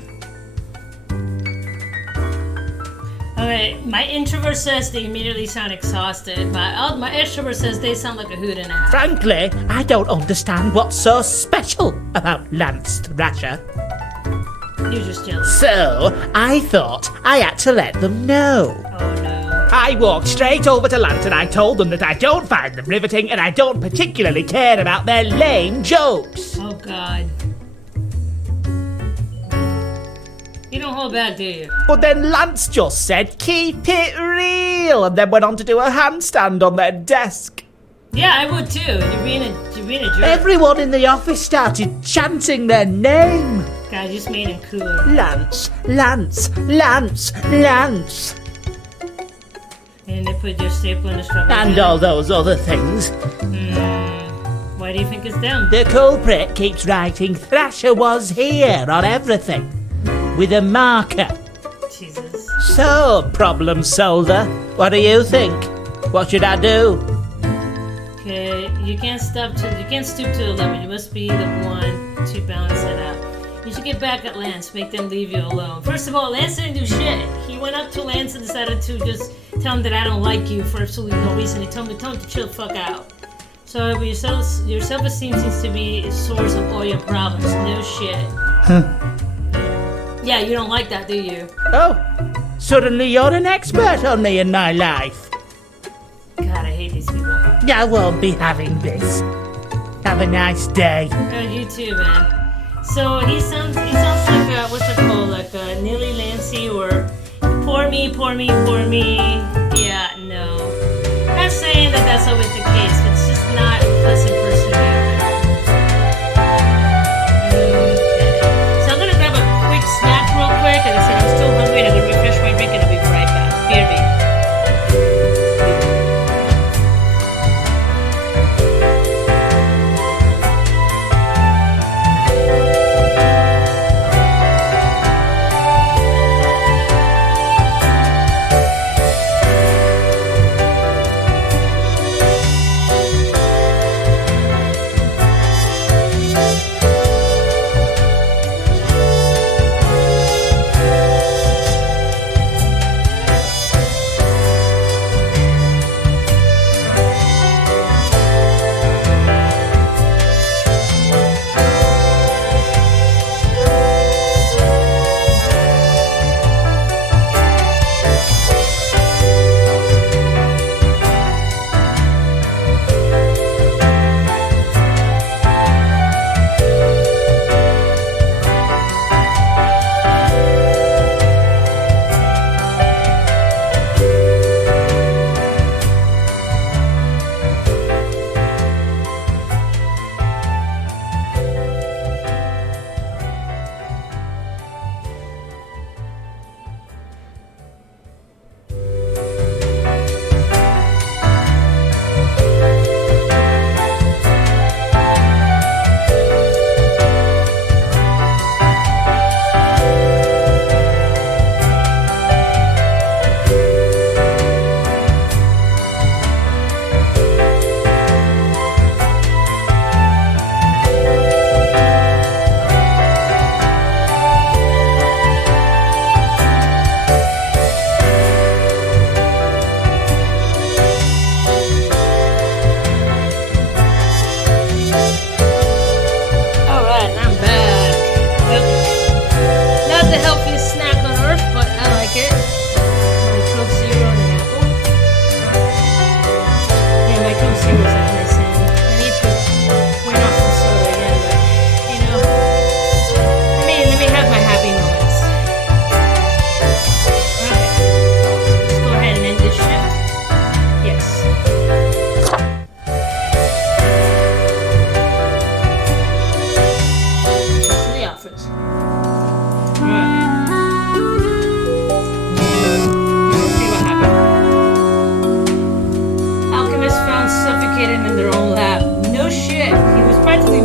Okay, my introvert says they immediately sound exhausted. My extrovert says they sound like a hoot and a half. Frankly, I don't understand what's so special about Lance Thrasher. You're just jealous. So, I thought I had to let them know. Oh no. I walked straight over to Lance and I told them that I don't find them riveting and I don't particularly care about their lame jokes. Oh god. You don't hold back, do you? But then Lance just said, keep it real, and then went on to do a handstand on their desk. Yeah, I would too. You're being a jerk. Everyone in the office started chanting their name. God, you just made him cooler. Lance, Lance, Lance, Lance. And they put your staple in the strawberry. And all those other things. Why do you think it's them? The culprit keeps writing Thrasher was here on everything. With a marker. Jesus. So, problem solver, what do you think? What should I do? Okay, you can't stoop to the 11. You must be the one to balance it out. You should get back at Lance, make them leave you alone. First of all, Lance didn't do shit. He went up to Lance and decided to just tell him that I don't like you for absolutely no reason. He told him to chill the fuck out. So your self-esteem seems to be a source of all your problems. No shit. Yeah, you don't like that, do you? Oh, suddenly you're an expert on me in my life. God, I hate these people. I won't be having this. Have a nice day. Oh, you too, man. So he sounds like what's it called? Like Nilly Lancy or poor me, poor me, poor me. Yeah, no. I'm not saying that that's always the case, but it's just not a pleasant person to be around. Snack real quick. Like I said, I'm still hungry and I'm gonna refresh my drink and I'll be right back. Fear me.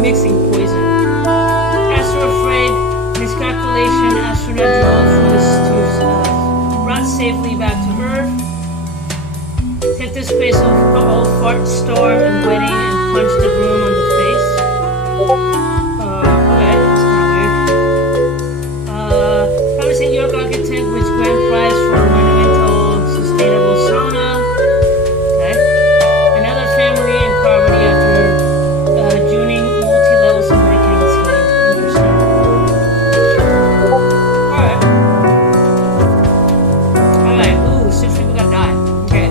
mixing poison. Astro afraid, miscalculation, astronaut drove brought safely back to Earth. Hit the space of old fart storm and wedding and punched the groom on the face. Okay, that's kind of weird. Promising York architect with grand prize for monumental sustainable sauna. Okay. Another family in poverty after juning multi-level marketing scheme. Interesting. Alright. Ooh, 6 people got died. Okay.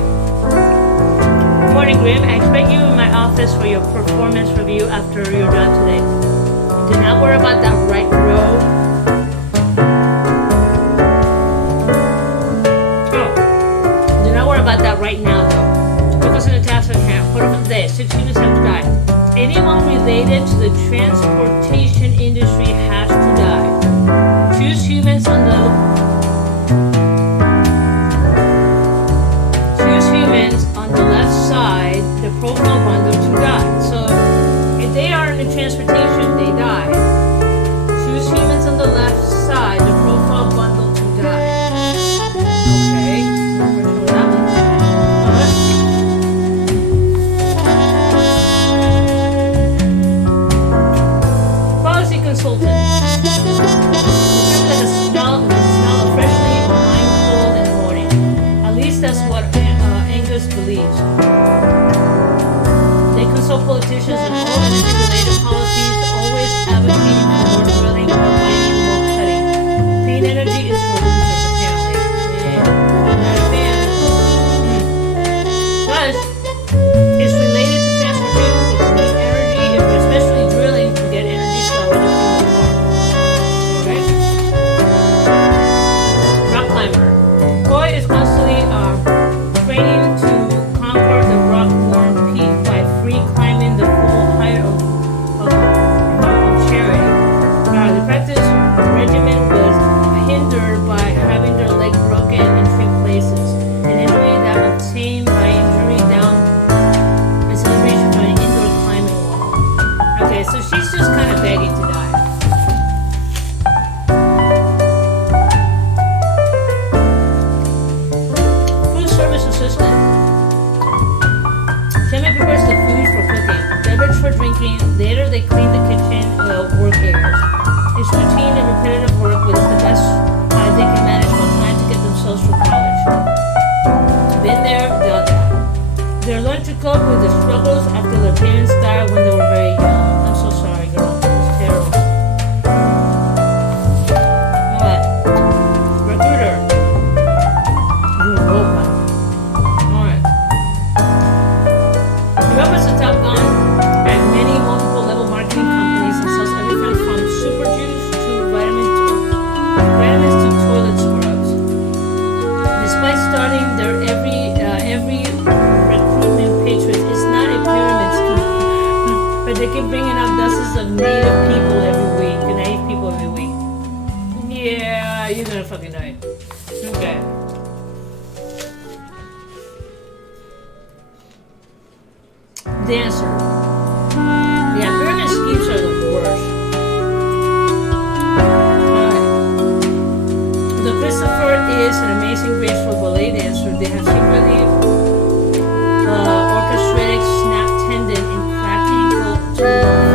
Good morning, Grim. I expect you in my office for your performance review after you're done today. Do not worry about that right row. Do not worry about that right now, though. Focus on the task at hand. Put it for the day. 6 humans have to die. Anyone related to the transportation industry has to die. Choose humans on the left side, the profile bundle to die. So if they are in the transportation, they die. Choose humans on the left side, the profile bundle to die. Okay, we're sure that one. Policy consultant. Like a smell of freshly mined coal in the morning. At least that's what Angus believes. They consult politicians on all energy-related policies, always advocating for more drilling, more mining, and more cutting. Clean energy is for losers, apparently. Yeah, not a fan. Plus, it's related to transportation for clean energy, and especially drilling to get energy stored in the fuel. Okay? Rock climber. Koi is constantly training to conquer the rock-worn peak by free climbing the full height of charity. The practice regimen was hindered by having their leg broken in 3 places, an injury that obtained by injury down a celebration for an indoor climbing wall. Okay, so she's just kind of begging to die. Assistant. Semi prepares the food for cooking, beverage for drinking. Later, they clean the kitchen work areas. It's routine and repetitive work, but it's the best they can manage while trying to get themselves through college. Been there, done that. They learn to cope with the struggles after their parents died when they were very young. I'm so sorry, girl. It's terrible. Alright. Recruiter. You're a robot. Develops a Top Gun at many multiple level marketing companies and sells everything from super juice to vitamins to toilet scrubs. Despite starting their every recruitment page with it's not a pyramid scheme, but they keep bringing up dozens of native people every week. Yeah, you're gonna fucking die. Okay. Dancer. Yeah, pyramid schemes are the worst. Alright. Though Christopher is an amazing graceful ballet dancer, they have secretly orchestrated snap tendon and cracked ankle to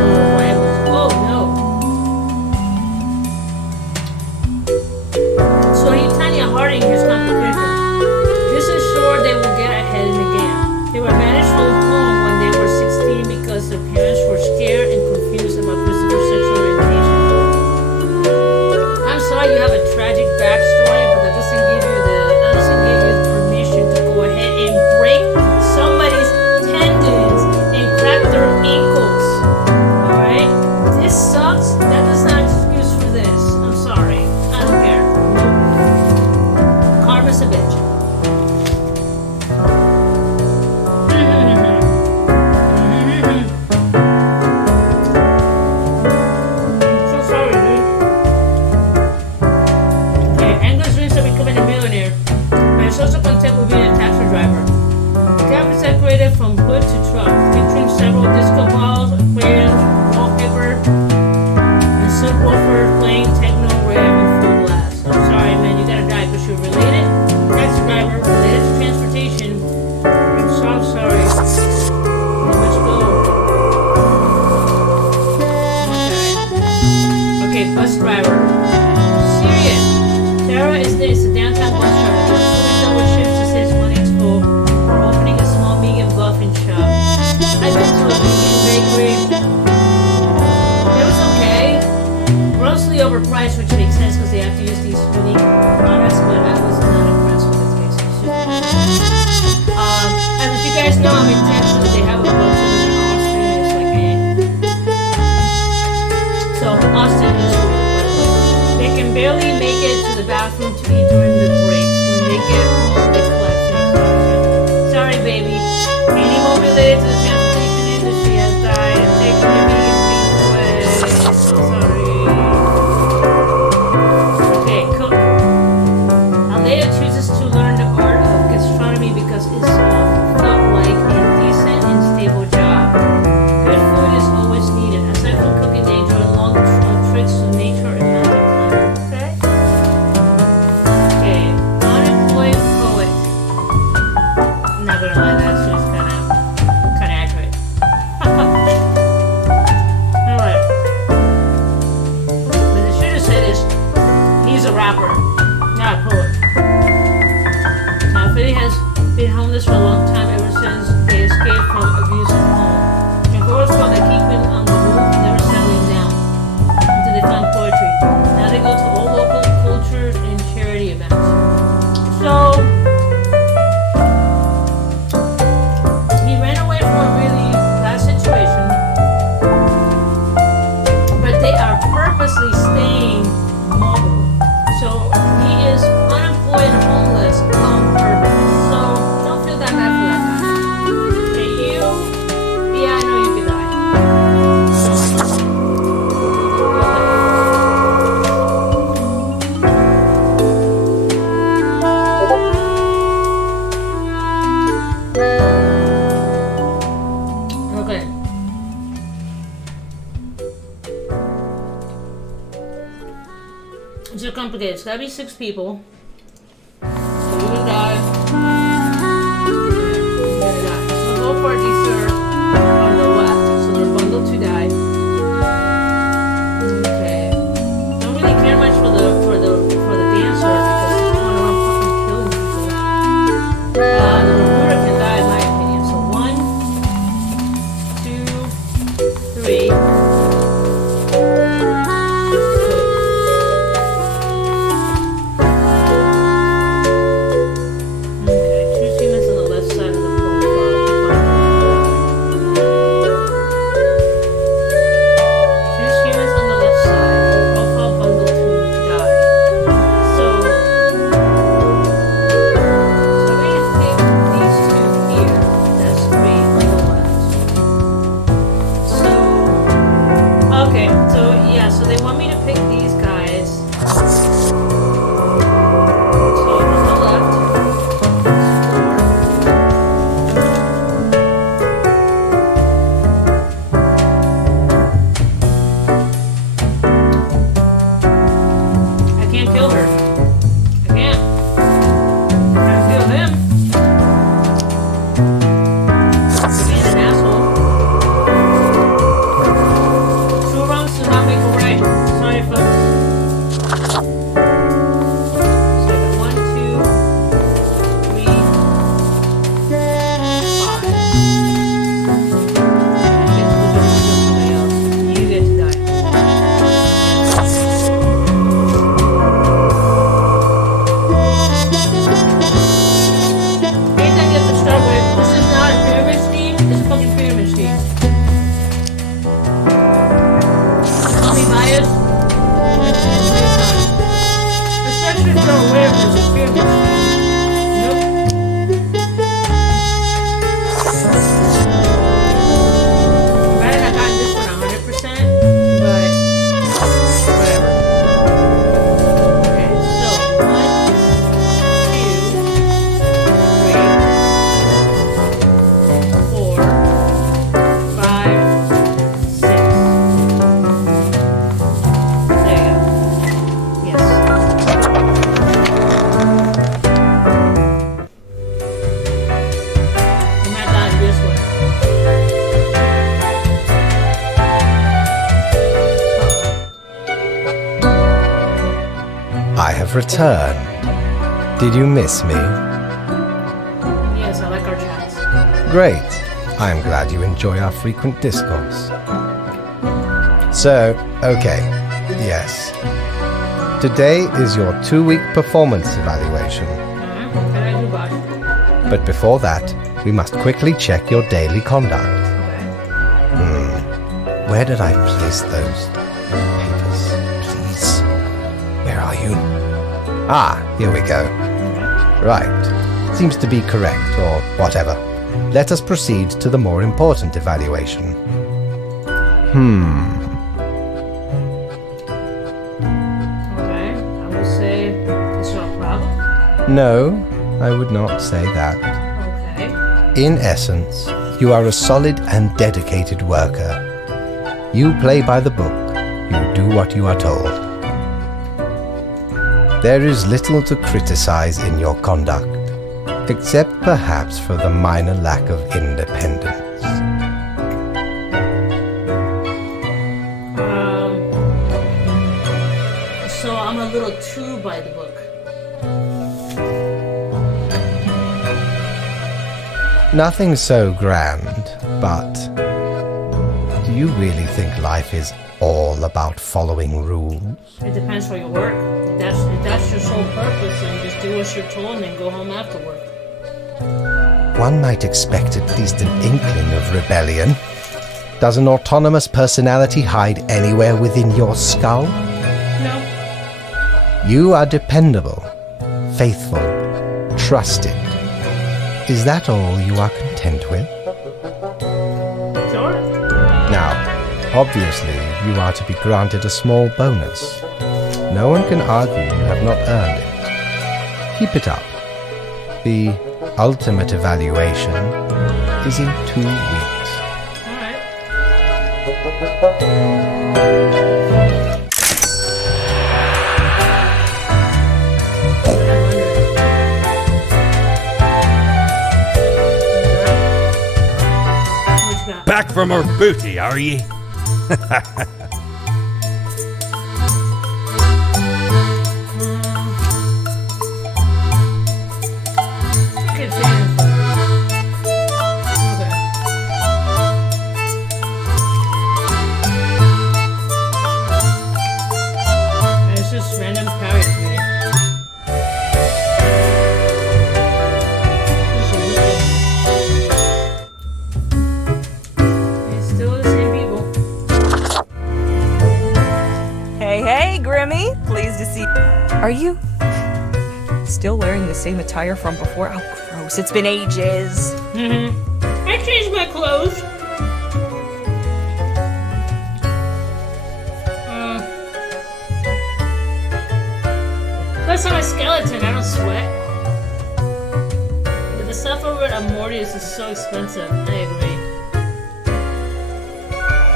for rivals. Oh no. So Tanya Harding has complicated. This ensure they will get ahead in the game. They were banished from home when they were 16 because their parents were scared and confused about Christopher's sexual orientation. I'm sorry you have a tragic backstory, but that doesn't give you the permission to go ahead and break somebody's tendons and crack their ankles. Alright? This sucks. That is not an excuse for this. I'm sorry. I don't care. Karma's a bitch. From hood to truck, featuring several disco balls, aquariums, wallpaper, price, which makes sense because they have to use these unique products, but I was not impressed with this case. And as you guys know, I'm in Texas. They have a bunch of them in Austin. It's like, So Austin is weird, by the way. They can barely make it to the bathroom to eat during the breaks. When they get home, they collapse in exhaustion. Sorry, baby. Anyone related to the transportation industry has died and taken your vegan things away. So sorry. Okay, cool. Alea chooses to learn the art of gastronomy because it's felt like a decent and stable job. Good food is always needed. Aside from cooking, they enjoy long trips to nature and mountain climbing. Okay. Unemployed poet. I'm not gonna lie, that's just kind of accurate. Alright. What they should have said is, he's a rapper, not a poet. Now, Philly has been homeless for a long time, ever since they escaped from abusive home. And Forrest felt like keeping on the move, never settling down, until they found poetry. Now they go to all local cultures and charity events. So, he ran away from a really bad situation, but they are purposely staying mobile. So he is unemployed and homeless on purpose. So don't feel that bad for that guy. Okay, you? Yeah, I know you could die. Okay. It's so complicated. It's gotta be 6 people. So you're gonna die. You're gonna die. So go for it, these are on the left. So they're bundled to die. Okay. Don't really care much for the dancer because he's going around fucking killing people. The recruiter can die in my opinion. So 1, 2, 3. Okay, choose humans on the left side of the profile. Choose humans on the left side. Profile bundle to die. So we take these 2 here. That's 3 on the left. So okay, so yeah, so they want me to pick these guys. So on the left. I can't kill her. I can't. I can kill him. For being an asshole. Two wrongs do not make a right. Sorry, folks. So I got 1, 2, 3, 5. You get to die. Anything you have to start with, this is not a pyramid scheme, it's a fucking pyramid scheme. Call me biased. Especially if you're aware of this pyramid scheme. Nope. Might have not gotten this one 100%, but whatever. Okay, so 1, 2, 3, 4, 5, 6. There you go. Yes. I'm not done this one. I have returned. Did you miss me? Yes, I like our chats. Great. I am glad you enjoy our frequent discourse. So, okay, yes. Today is your 2-week performance evaluation. What can I do, boss? But before that, we must quickly check your daily conduct. Okay. Where did I place those papers? Please. Where are you? Ah, here we go. Right. Seems to be correct, or whatever. Let us proceed to the more important evaluation. Okay. I will say it's not a problem. No, I would not say that. Okay. In essence, you are a solid and dedicated worker. You play by the book. You do what you are told. There is little to criticize in your conduct, except perhaps for the minor lack of independence. So I'm a little too by the book. Nothing so grand, but do you really think life is all about following rules? It depends for your work. If that's your sole purpose, then just do what you're told and then go home after work. One might expect at least an inkling of rebellion. Does an autonomous personality hide anywhere within your skull? No. You are dependable, faithful, trusted. Is that all you are content with? Sure. Now, obviously, you are to be granted a small bonus. No one can argue you have not earned it. Keep it up. The ultimate evaluation is in 2 weeks. Back from her booty, are ye? It's just random carrots, man. It's still the same people. Hey, Grimmy. Pleased to see you. Are you still wearing the same attire from before? Oh, gross. It's been ages. I changed my clothes. Plus, I'm a skeleton. I don't sweat. But the stuff over at Amortius is so expensive. I agree.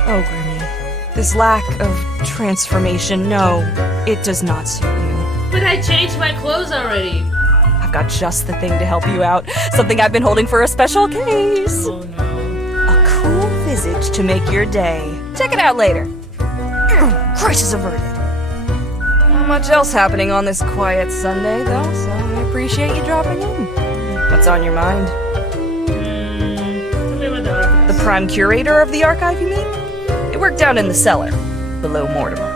Oh, Grimmy. This lack of transformation, no, it does not suit you. But I changed my clothes already. I've got just the thing to help you out. Something I've been holding for a special case. Oh no. A cool visage to make your day. Check it out later. Crisis averted. Not much else happening on this quiet Sunday, though, so I appreciate you dropping in. What's on your mind? Tell me about the archives. The prime curator of the archive, you mean? They work down in the cellar, below Mortimer.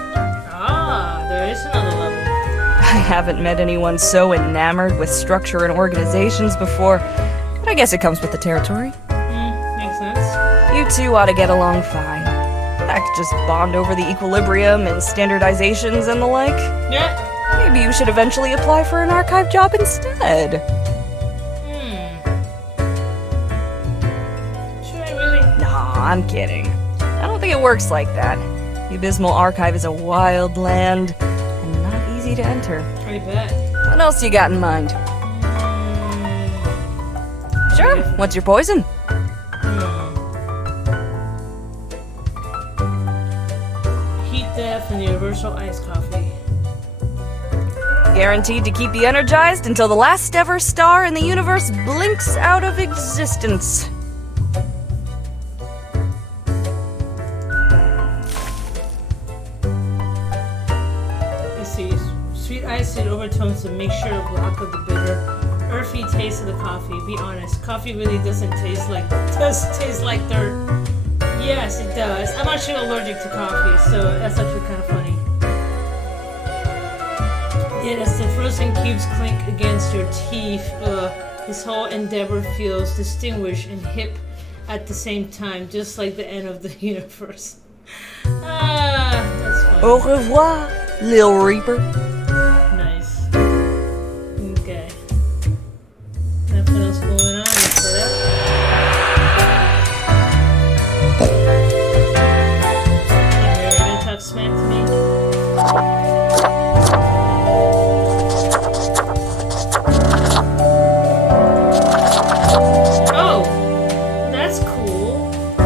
Ah, there is another level. I haven't met anyone so enamored with structure and organizations before, but I guess it comes with the territory. Makes sense. You two ought to get along fine. Heck, just bond over the equilibrium and standardizations and the like. Yeah. Maybe you should eventually apply for an archive job instead. Should I really? Nah, I'm kidding. I don't think it works like that. The Abysmal Archive is a wild land and not easy to enter. I bet. What else you got in mind? Sure, what's your poison? Heat death and universal iced coffee. Guaranteed to keep you energized until the last ever star in the universe blinks out of existence. Let's see. Sweet acid overtones to make sure to block out the bitter, earthy taste of the coffee. Be honest, coffee really doesn't taste like dirt. Yes, it does. I'm actually allergic to coffee, so that's actually kind of funny. And as the frozen cubes clink against your teeth, his whole endeavor feels distinguished and hip at the same time, just like the end of the universe. That's fun. Au revoir, Lil Reaper. Nice. Okay. Nothing else going on. Is that it? You're gonna talk smack to me? Oh! That's cool. I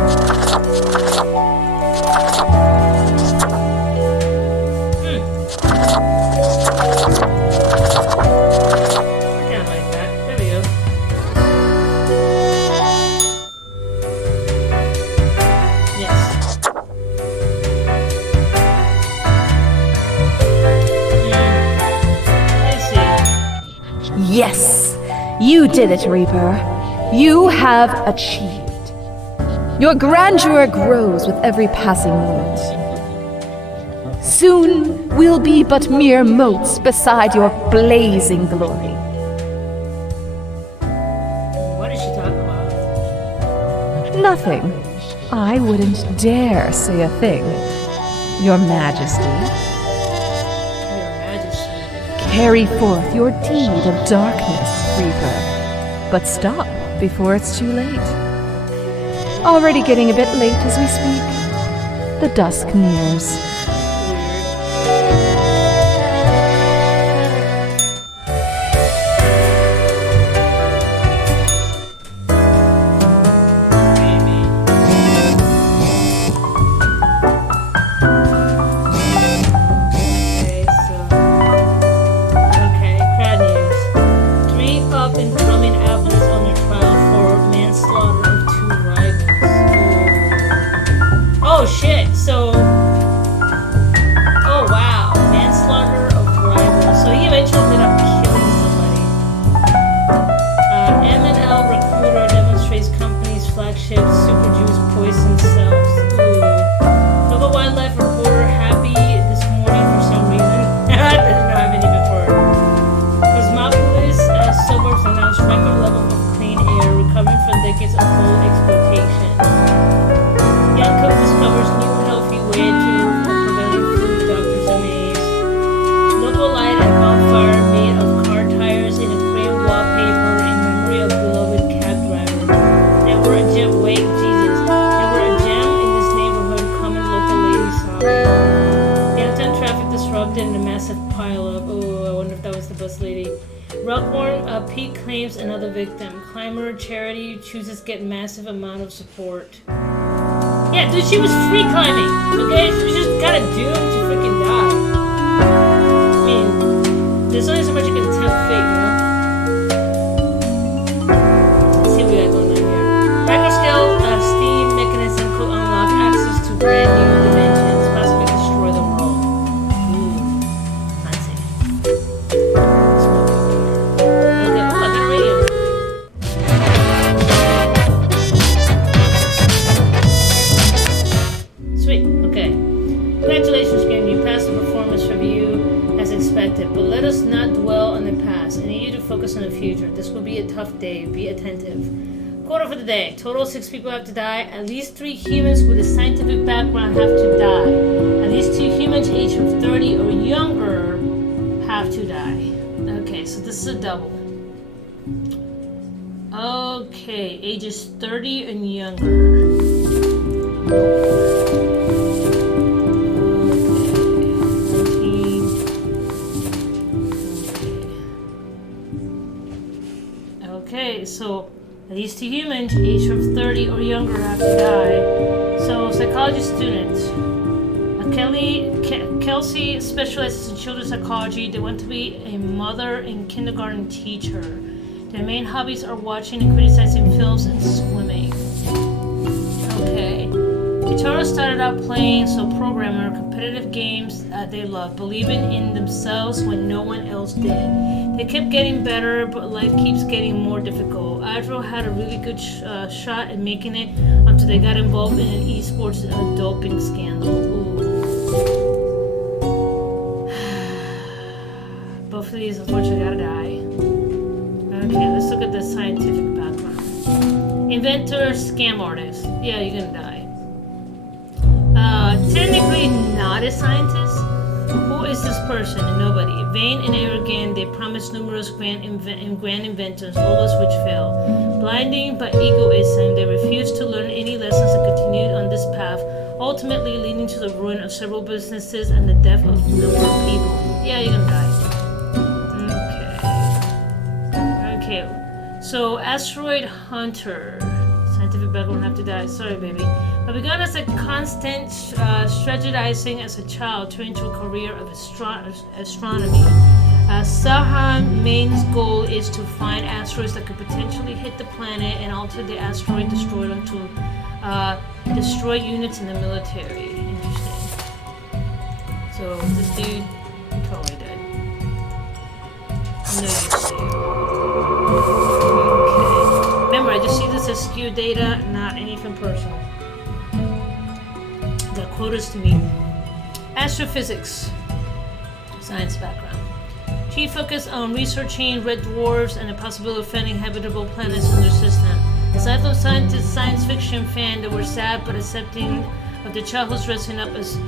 kinda like that. There we go. Yes. I see. Yes, you did it, Reaper. You have achieved. Your grandeur grows with every passing moment. Soon we'll be but mere motes beside your blazing glory. What is she talking about? Nothing. I wouldn't dare say a thing. Your Majesty, Your Majesty. carry forth your deed of darkness, Reaper. But stop before it's too late. Already getting a bit late as we speak. The dusk nears. Okay, crowd news. 3 up and coming applicants under trial for manslaughter of 2 rivals. Oh shit, so. Oh wow, manslaughter of rivals. So he eventually ended up killing somebody. M&L recruiter demonstrates company's flagship super juice poison cells. Ooh. Local wildlife reporter happy this morning for some reason. I didn't know I have any before. Cosmopolis suburbs announced record level of clean air, recovering from decades of coal exploitation. Young cook discovers new healthy way to preventing food, doctors amaze. Local light and bonfire made of car tires in a frame wallpaper in memory of beloved cab driver. They were a gem. Wait, Jesus. They were a gem in this neighborhood. Common local lady sorry. Downtown traffic disrupted and a massive pileup. Oh, I wonder if that was the bus lady. Rockborn Peak claims another victim. Climber charity chooses get massive amount of support. Yeah, dude, she was free climbing. Okay, she was just kind of doomed to freaking die. I mean, there's only so much you can tempt fate, you know? Let's see what we got going on here. Microscale steam mechanism could unlock access to brand new dimensions, possibly destroy the world. Ooh, fancy. Smoke over here. Okay, oh, I got a radio. Sweet, okay. Congratulations, game. You passed the performance review as expected, but let us not dwell on the past. I need you to focus on the future. This will be a tough day. Be attentive. Quota for the day. Total 6 people have to die. At least 3 humans with a scientific background have to die. At least 2 humans aged from 30 or younger have to die. Okay, so this is a double. Okay, ages 30 and younger. Okay, so at least 2 humans aged from 30 or younger have to die. So psychology students. Kelsey specializes in children's psychology. They want to be a mother and kindergarten teacher. Their main hobbies are watching and criticizing films and swimming. Okay. Kitaro started out playing, so programmer, competitive games they love, believing in themselves when no one else did. They kept getting better, but life keeps getting more difficult. Adro had a really good shot at making it until they got involved in an esports doping scandal. Ooh. But both of these unfortunately gotta die. Okay, let's look at the scientific background. Inventor, scam artist. Yeah, you're gonna die. Technically not a scientist. Who is this person? Nobody. Vain and arrogant, they promise numerous grand inventions, all of which fail. Blinding by egoism, they refuse to learn any lessons and continue on this path, ultimately leading to the ruin of several businesses and the death of a number of people. Yeah, you're gonna die. Okay. So, Asteroid Hunter. Scientific background have to die. Sorry, baby. But begun as a constant strategizing as a child, turned into a career of astronomy. Sahan's main goal is to find asteroids that could potentially hit the planet and alter the asteroid, destroy them to destroy units in the military. Interesting. So this dude totally dead. No use to you. Okay. Remember, I just see this as skewed data, not anything personal. The quotas to me. Astrophysics. Science background. She focused on researching red dwarfs and the possibility of finding habitable planets in their system. Aside from science fiction fan that were sad but accepting of the childhoods dressing up as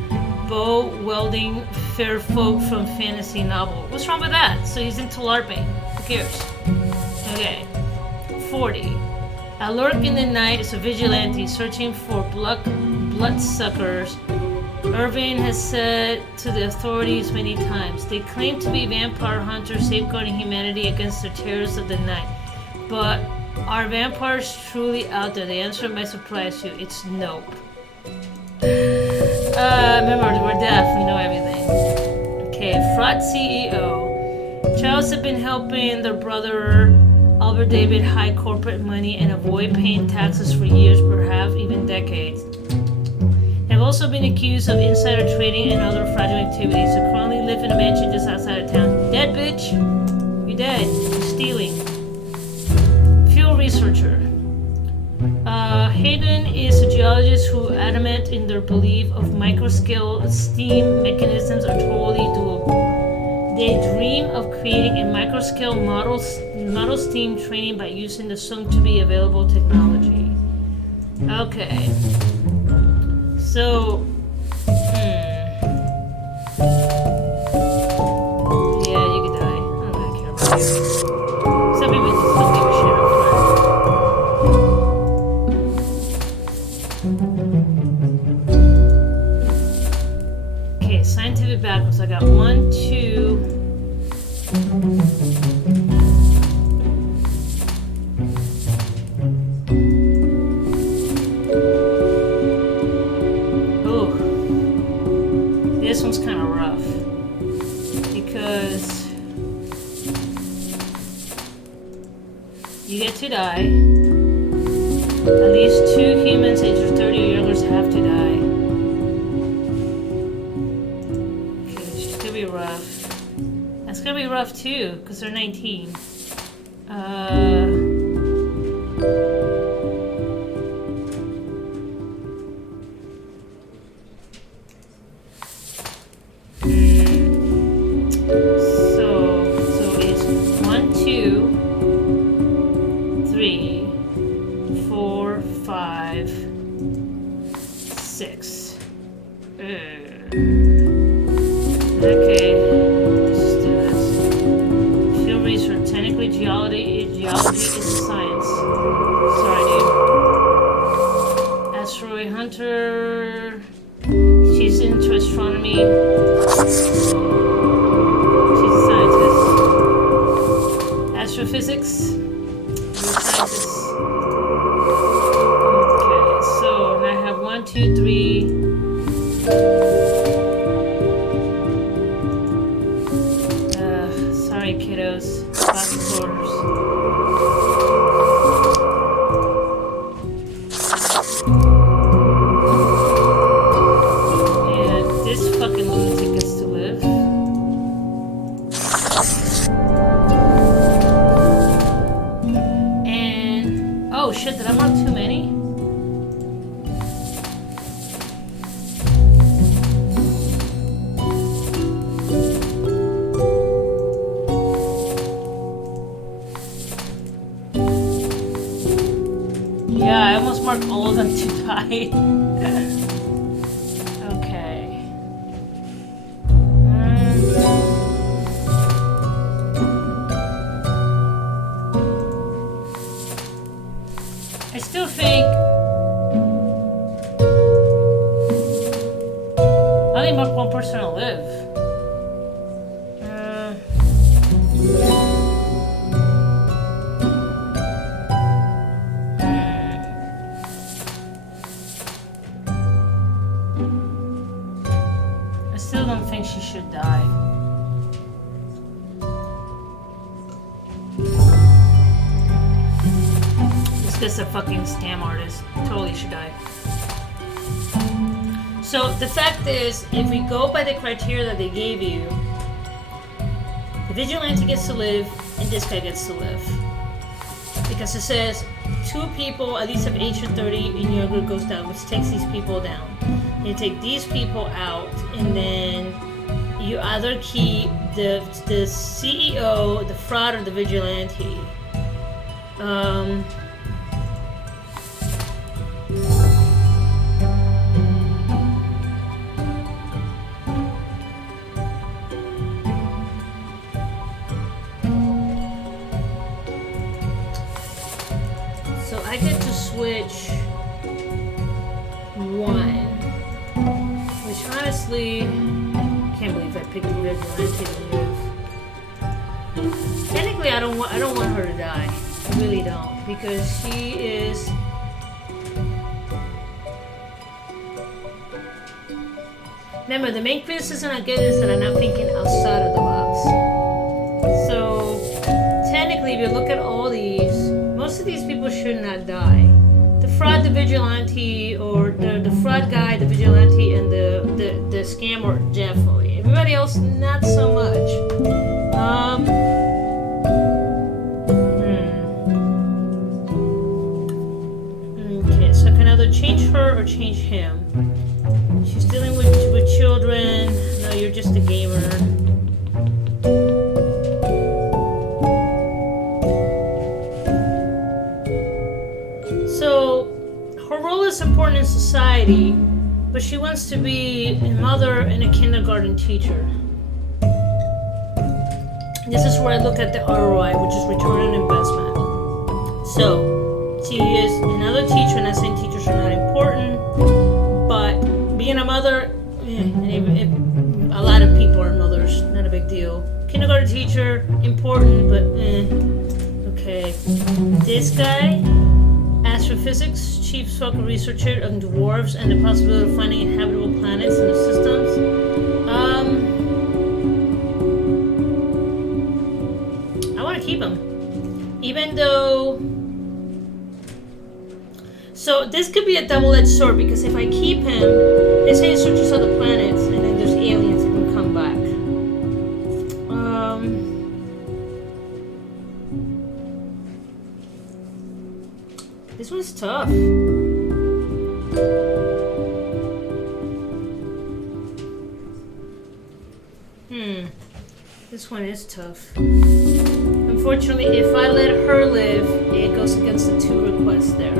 bow welding fair folk from fantasy novel. What's wrong with that? So he's into LARPing. Who cares? Okay. 40. A lurk in the night is a vigilante searching for bloodsuckers. Irving has said to the authorities many times, they claim to be vampire hunters safeguarding humanity against the terrors of the night. But are vampires truly out there? The answer might surprise you. It's nope. Remember, we're deaf. We know everything. Okay, fraud CEO. Charles have been helping their brother Albert David hide corporate money and avoid paying taxes for years, perhaps even decades. Have also been accused of insider trading and other fraudulent activities. They currently live in a mansion just outside of town. Dead, bitch! You're dead. You're stealing. Fuel researcher. Hayden is a geologist who adamant in their belief of microscale steam mechanisms are totally doable. They dream of creating a microscale model steam training by using the soon-to-be available technology. Okay. So, yeah, you could die. I don't really care about you. Some people just don't give a shit up front. Okay, scientific backwards. I got 1, 2. This one's kind of rough because you get to die. At least 2 humans aged 30 or younger have to die. Okay, it's gonna be rough. That's gonna be rough too because they're 19. Okay, let's just do this. Field research. Technically, geology is a science. Sorry, dude. Asteroid hunter. She's into astronomy. She's a scientist. Astrophysics. You're a scientist. Okay, so now I have 1, 2, 3. Sorry, kiddos. Lots of orders. And this fucking lunatic gets to live. And oh shit, did I mark too many? I almost marked all of them to die. Okay. I still think I only marked one person to live. I still don't think she should die. This guy's a fucking scam artist. Totally should die. So the fact is, if we go by the criteria that they gave you, the vigilante gets to live and this guy gets to live. Because it says 2 people at least of age of 30 and younger goes down, which takes these people down. You take these people out and then you either keep the CEO, the fraud, or the vigilante. So I get to switch one, which honestly, can't believe I picked the vigilante to live. Technically, I don't want her to die. I really don't, because she is. Remember, the main criticism I get is that I'm not thinking outside of the box. So technically, if you look at all these, most of these people should not die. The fraud, the vigilante, or the fraud guy, the vigilante, and the scammer, definitely. Everybody else, not so much. Okay, so I can either change her or change him. She's dealing with children. No, you're just a gamer. So, her role is important in society, but she wants to be a mother and a kindergarten teacher. This is where I look at the ROI, which is return on investment. So, she is another teacher, and I'm saying teachers are not important, but being a mother, a lot of people are mothers, not a big deal. Kindergarten teacher, important, but okay. This guy, astrophysics, chief software researcher on dwarves and the possibility of finding inhabitable planets in the systems. I want to keep him, even though. So this could be a double-edged sword, because if I keep him, they say he searches other planets, and then there's aliens that can come back. This one's tough. This one is tough. Unfortunately, if I let her live, it goes against the 2 requests there.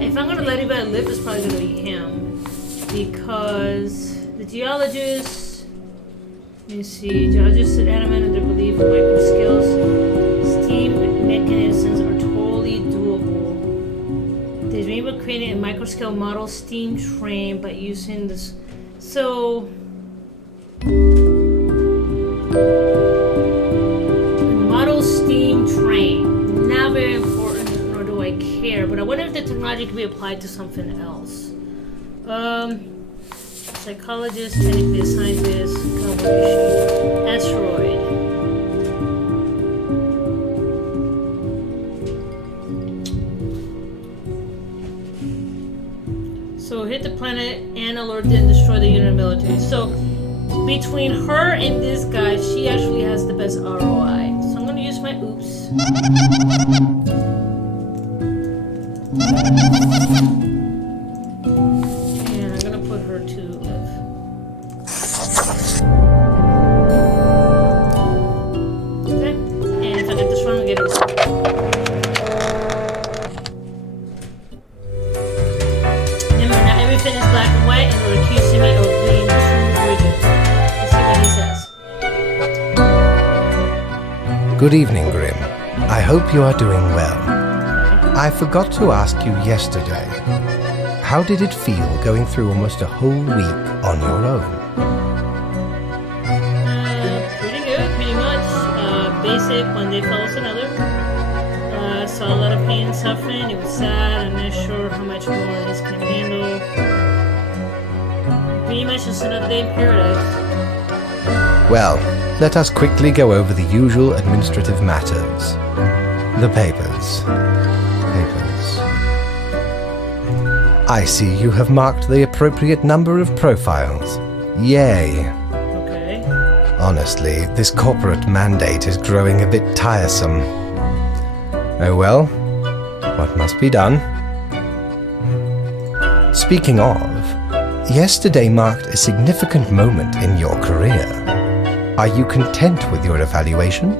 If I'm gonna let anybody live, it's probably gonna be him, because the geologists. Let me see. Geologists are adamant in their belief in microscales. Steam mechanisms are totally doable. They dream of creating a microscale model steam train by using this. So. Model steam train. Not very important, nor do I care. But I wonder if the technology can be applied to something else. Psychologist, technically a scientist, collaboration, asteroid. So hit the planet and alert and destroy the unit military. So between her and this guy, she actually has the best ROI. So I'm gonna use my oops. And I'm gonna put her to live. Okay. And if I get this wrong, I get it wrong. way and are accusing me of being too rigid. Let's see what he says. Good evening, Grim. I hope you are doing well. I forgot to ask you yesterday. How did it feel going through almost a whole week on your own? Pretty good, pretty much. Basic, one day follows another. Saw a lot of pain and suffering. It was sad. I'm not sure how much more this can handle. Pretty much just another day in paradise. Well, let us quickly go over the usual administrative matters. The papers. I see you have marked the appropriate number of profiles. Yay. Okay. Honestly, this corporate mandate is growing a bit tiresome. Oh well, what must be done? Speaking of, yesterday marked a significant moment in your career. Are you content with your evaluation?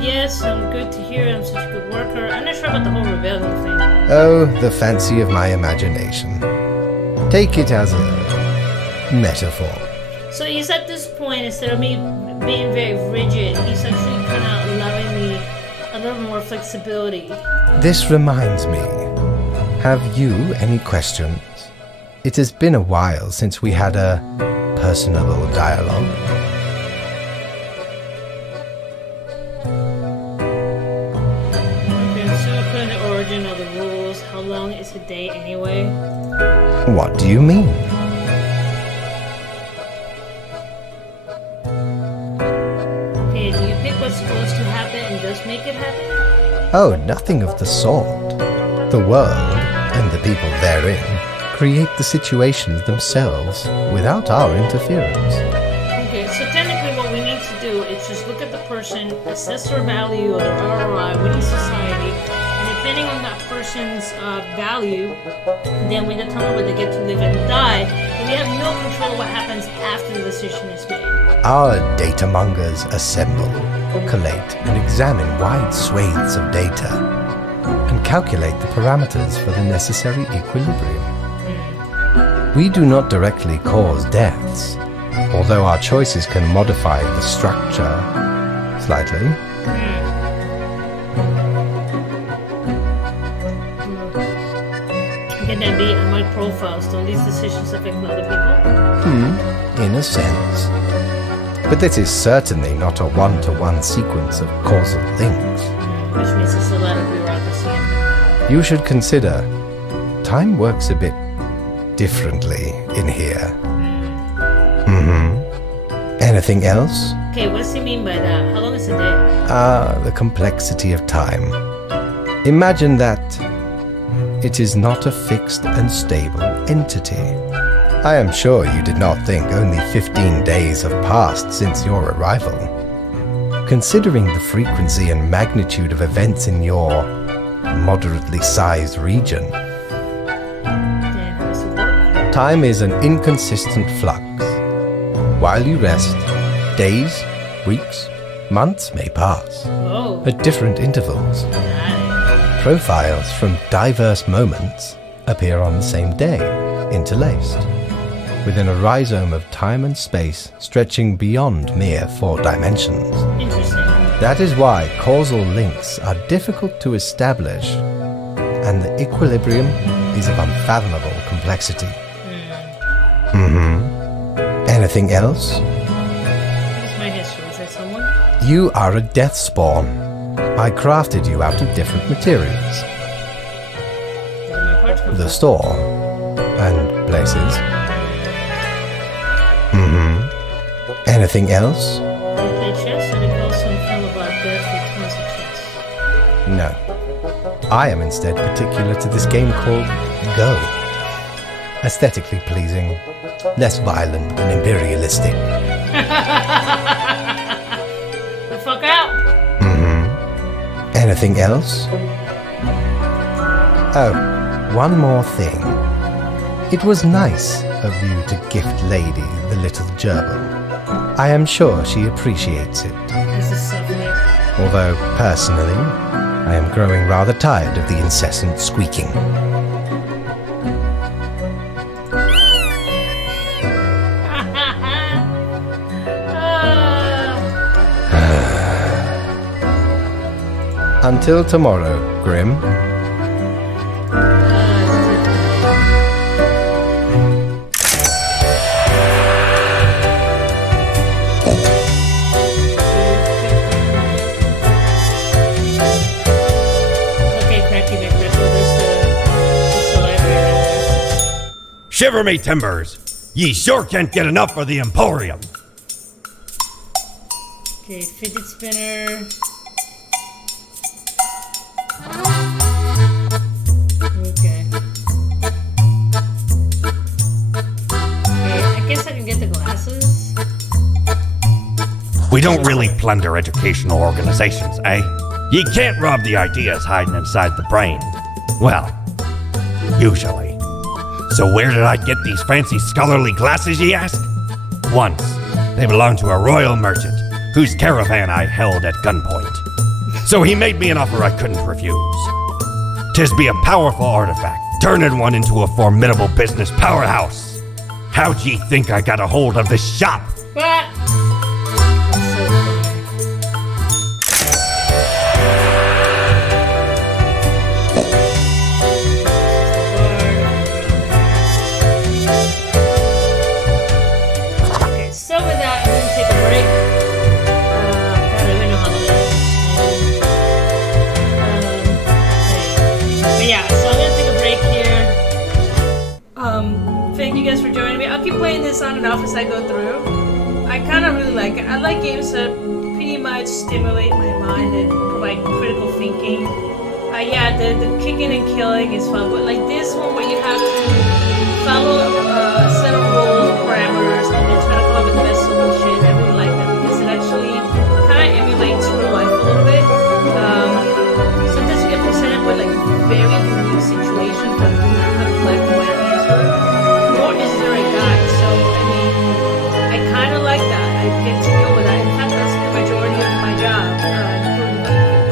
Yes, I'm good to hear. I'm such a good worker. I'm not sure about the whole rebellion thing. Oh, the fancy of my imagination. Take it as a metaphor. So he's at this point, instead of me being very rigid, he's actually kind of allowing me a little more flexibility. This reminds me. Have you any questions? It has been a while since we had a personable dialogue. Okay, so I'll put in the origin of the rules. How long is a day anyway? What do you mean? Okay, do you pick what's supposed to happen and just make it happen? Oh, nothing of the sort. The world, and the people therein, create the situations themselves without our interference. Okay, so technically what we need to do is just look at the person, assess their value or their ROI within society, and depending on that person's value, then we determine whether they get to live and die, but we have no control of what happens after the decision is made. Our data mongers assemble, collate, and examine wide swathes of data, and calculate the parameters for the necessary equilibrium. We do not directly cause deaths, although our choices can modify the structure slightly. Can that be on my profiles? Don't these decisions affect other people? In a sense. But this is certainly not a one-to-one sequence of causal links. Which means there's a lot of bureaucracy. You should consider, time works a bit differently in here. Anything else? Okay, what's he mean by that? How long is a day? The complexity of time. Imagine that it is not a fixed and stable entity. I am sure you did not think only 15 days have passed since your arrival. Considering the frequency and magnitude of events in your moderately sized region, Then how does it work? time is an inconsistent flux. While you rest, days, weeks, months may pass Whoa. at different intervals. Got it. Profiles from diverse moments appear on the same day, interlaced, within a rhizome of time and space stretching beyond mere 4 dimensions. Interesting. That is why causal links are difficult to establish, and the equilibrium is of unfathomable complexity. Anything else? What's my history? Is that someone? You are a death spawn. I crafted you out of different materials. Where do my parts come The from? store and places. Anything else? Do you play chess or recall some film about death with tons of chess? No. I am instead particular to this game called Go. Aesthetically pleasing, less violent and imperialistic. The fuck out! Anything else? Oh, one more thing. It was nice of you to gift Lady the little gerbil. I am sure she appreciates it. This is suffering. Although, personally, I am growing rather tired of the incessant squeaking. Until tomorrow, Grim. Shiver me timbers! Ye sure can't get enough of the Emporium. Okay, fidget spinner. Okay. I guess I can get the glasses. We don't really plunder educational organizations, eh? Ye can't rob the ideas hiding inside the brain. Well, usually. So where did I get these fancy scholarly glasses, ye ask? Once, they belonged to a royal merchant, whose caravan I held at gunpoint. So he made me an offer I couldn't refuse. 'Tis be a powerful artifact, turning one into a formidable business powerhouse. How'd ye think I got a hold of this shop? What? That's so funny. Okay, so with that, I'm gonna take a break. God, I don't even know how long that is. But yeah, so I'm gonna take a break here. Thank you guys for joining me. I'll keep playing this on and off as I go through. I kind of really like it. I like games that pretty much stimulate my mind and provide critical thinking. Yeah, the kicking and killing is fun, but like this one where you have to follow a set of rules, parameters, and then try to come up with the best solution. I really like that because it actually kind of emulates real life a little bit. Sometimes you get presented with like very unique situations that do not have a black and white answer, nor is there a guide. So I mean, I kind of like that. I get to deal with that. In fact, that's the majority of my job,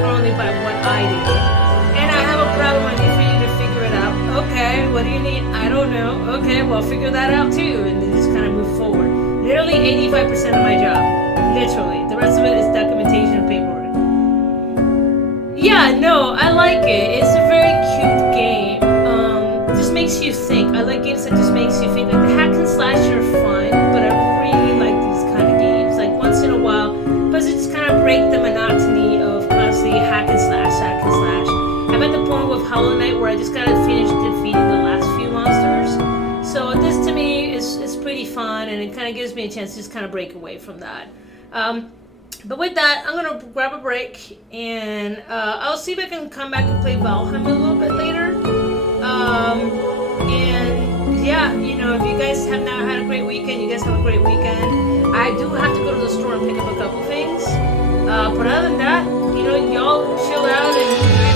currently by what I do. And I have a problem. I need for you to figure it out. Okay, what do you need? I don't know. Okay, well, figure that out too, and then just kind of move forward. Literally 85% of my job. Literally. The rest of it is documentation and paperwork. Yeah, no, I like it. It's a very cute game. Just makes you think. I like games that just makes you think. Like the hack and slash are fun, but I really like these kind of games. Like once in a while, because it just kind of break the monotony of constantly hack and slash, hack and slash. I'm at the point with Hollow Knight where I just gotta finish defeating the last few monsters. So this to me is pretty fun, and it kind of gives me a chance to just kind of break away from that. But with that, I'm gonna grab a break, and I'll see if I can come back and play Valheim a little bit later. And yeah, you know, if you guys have not had a great weekend, you guys have a great weekend. I do have to go to the store and pick up a couple things. But other than that, you know, y'all chill out and enjoy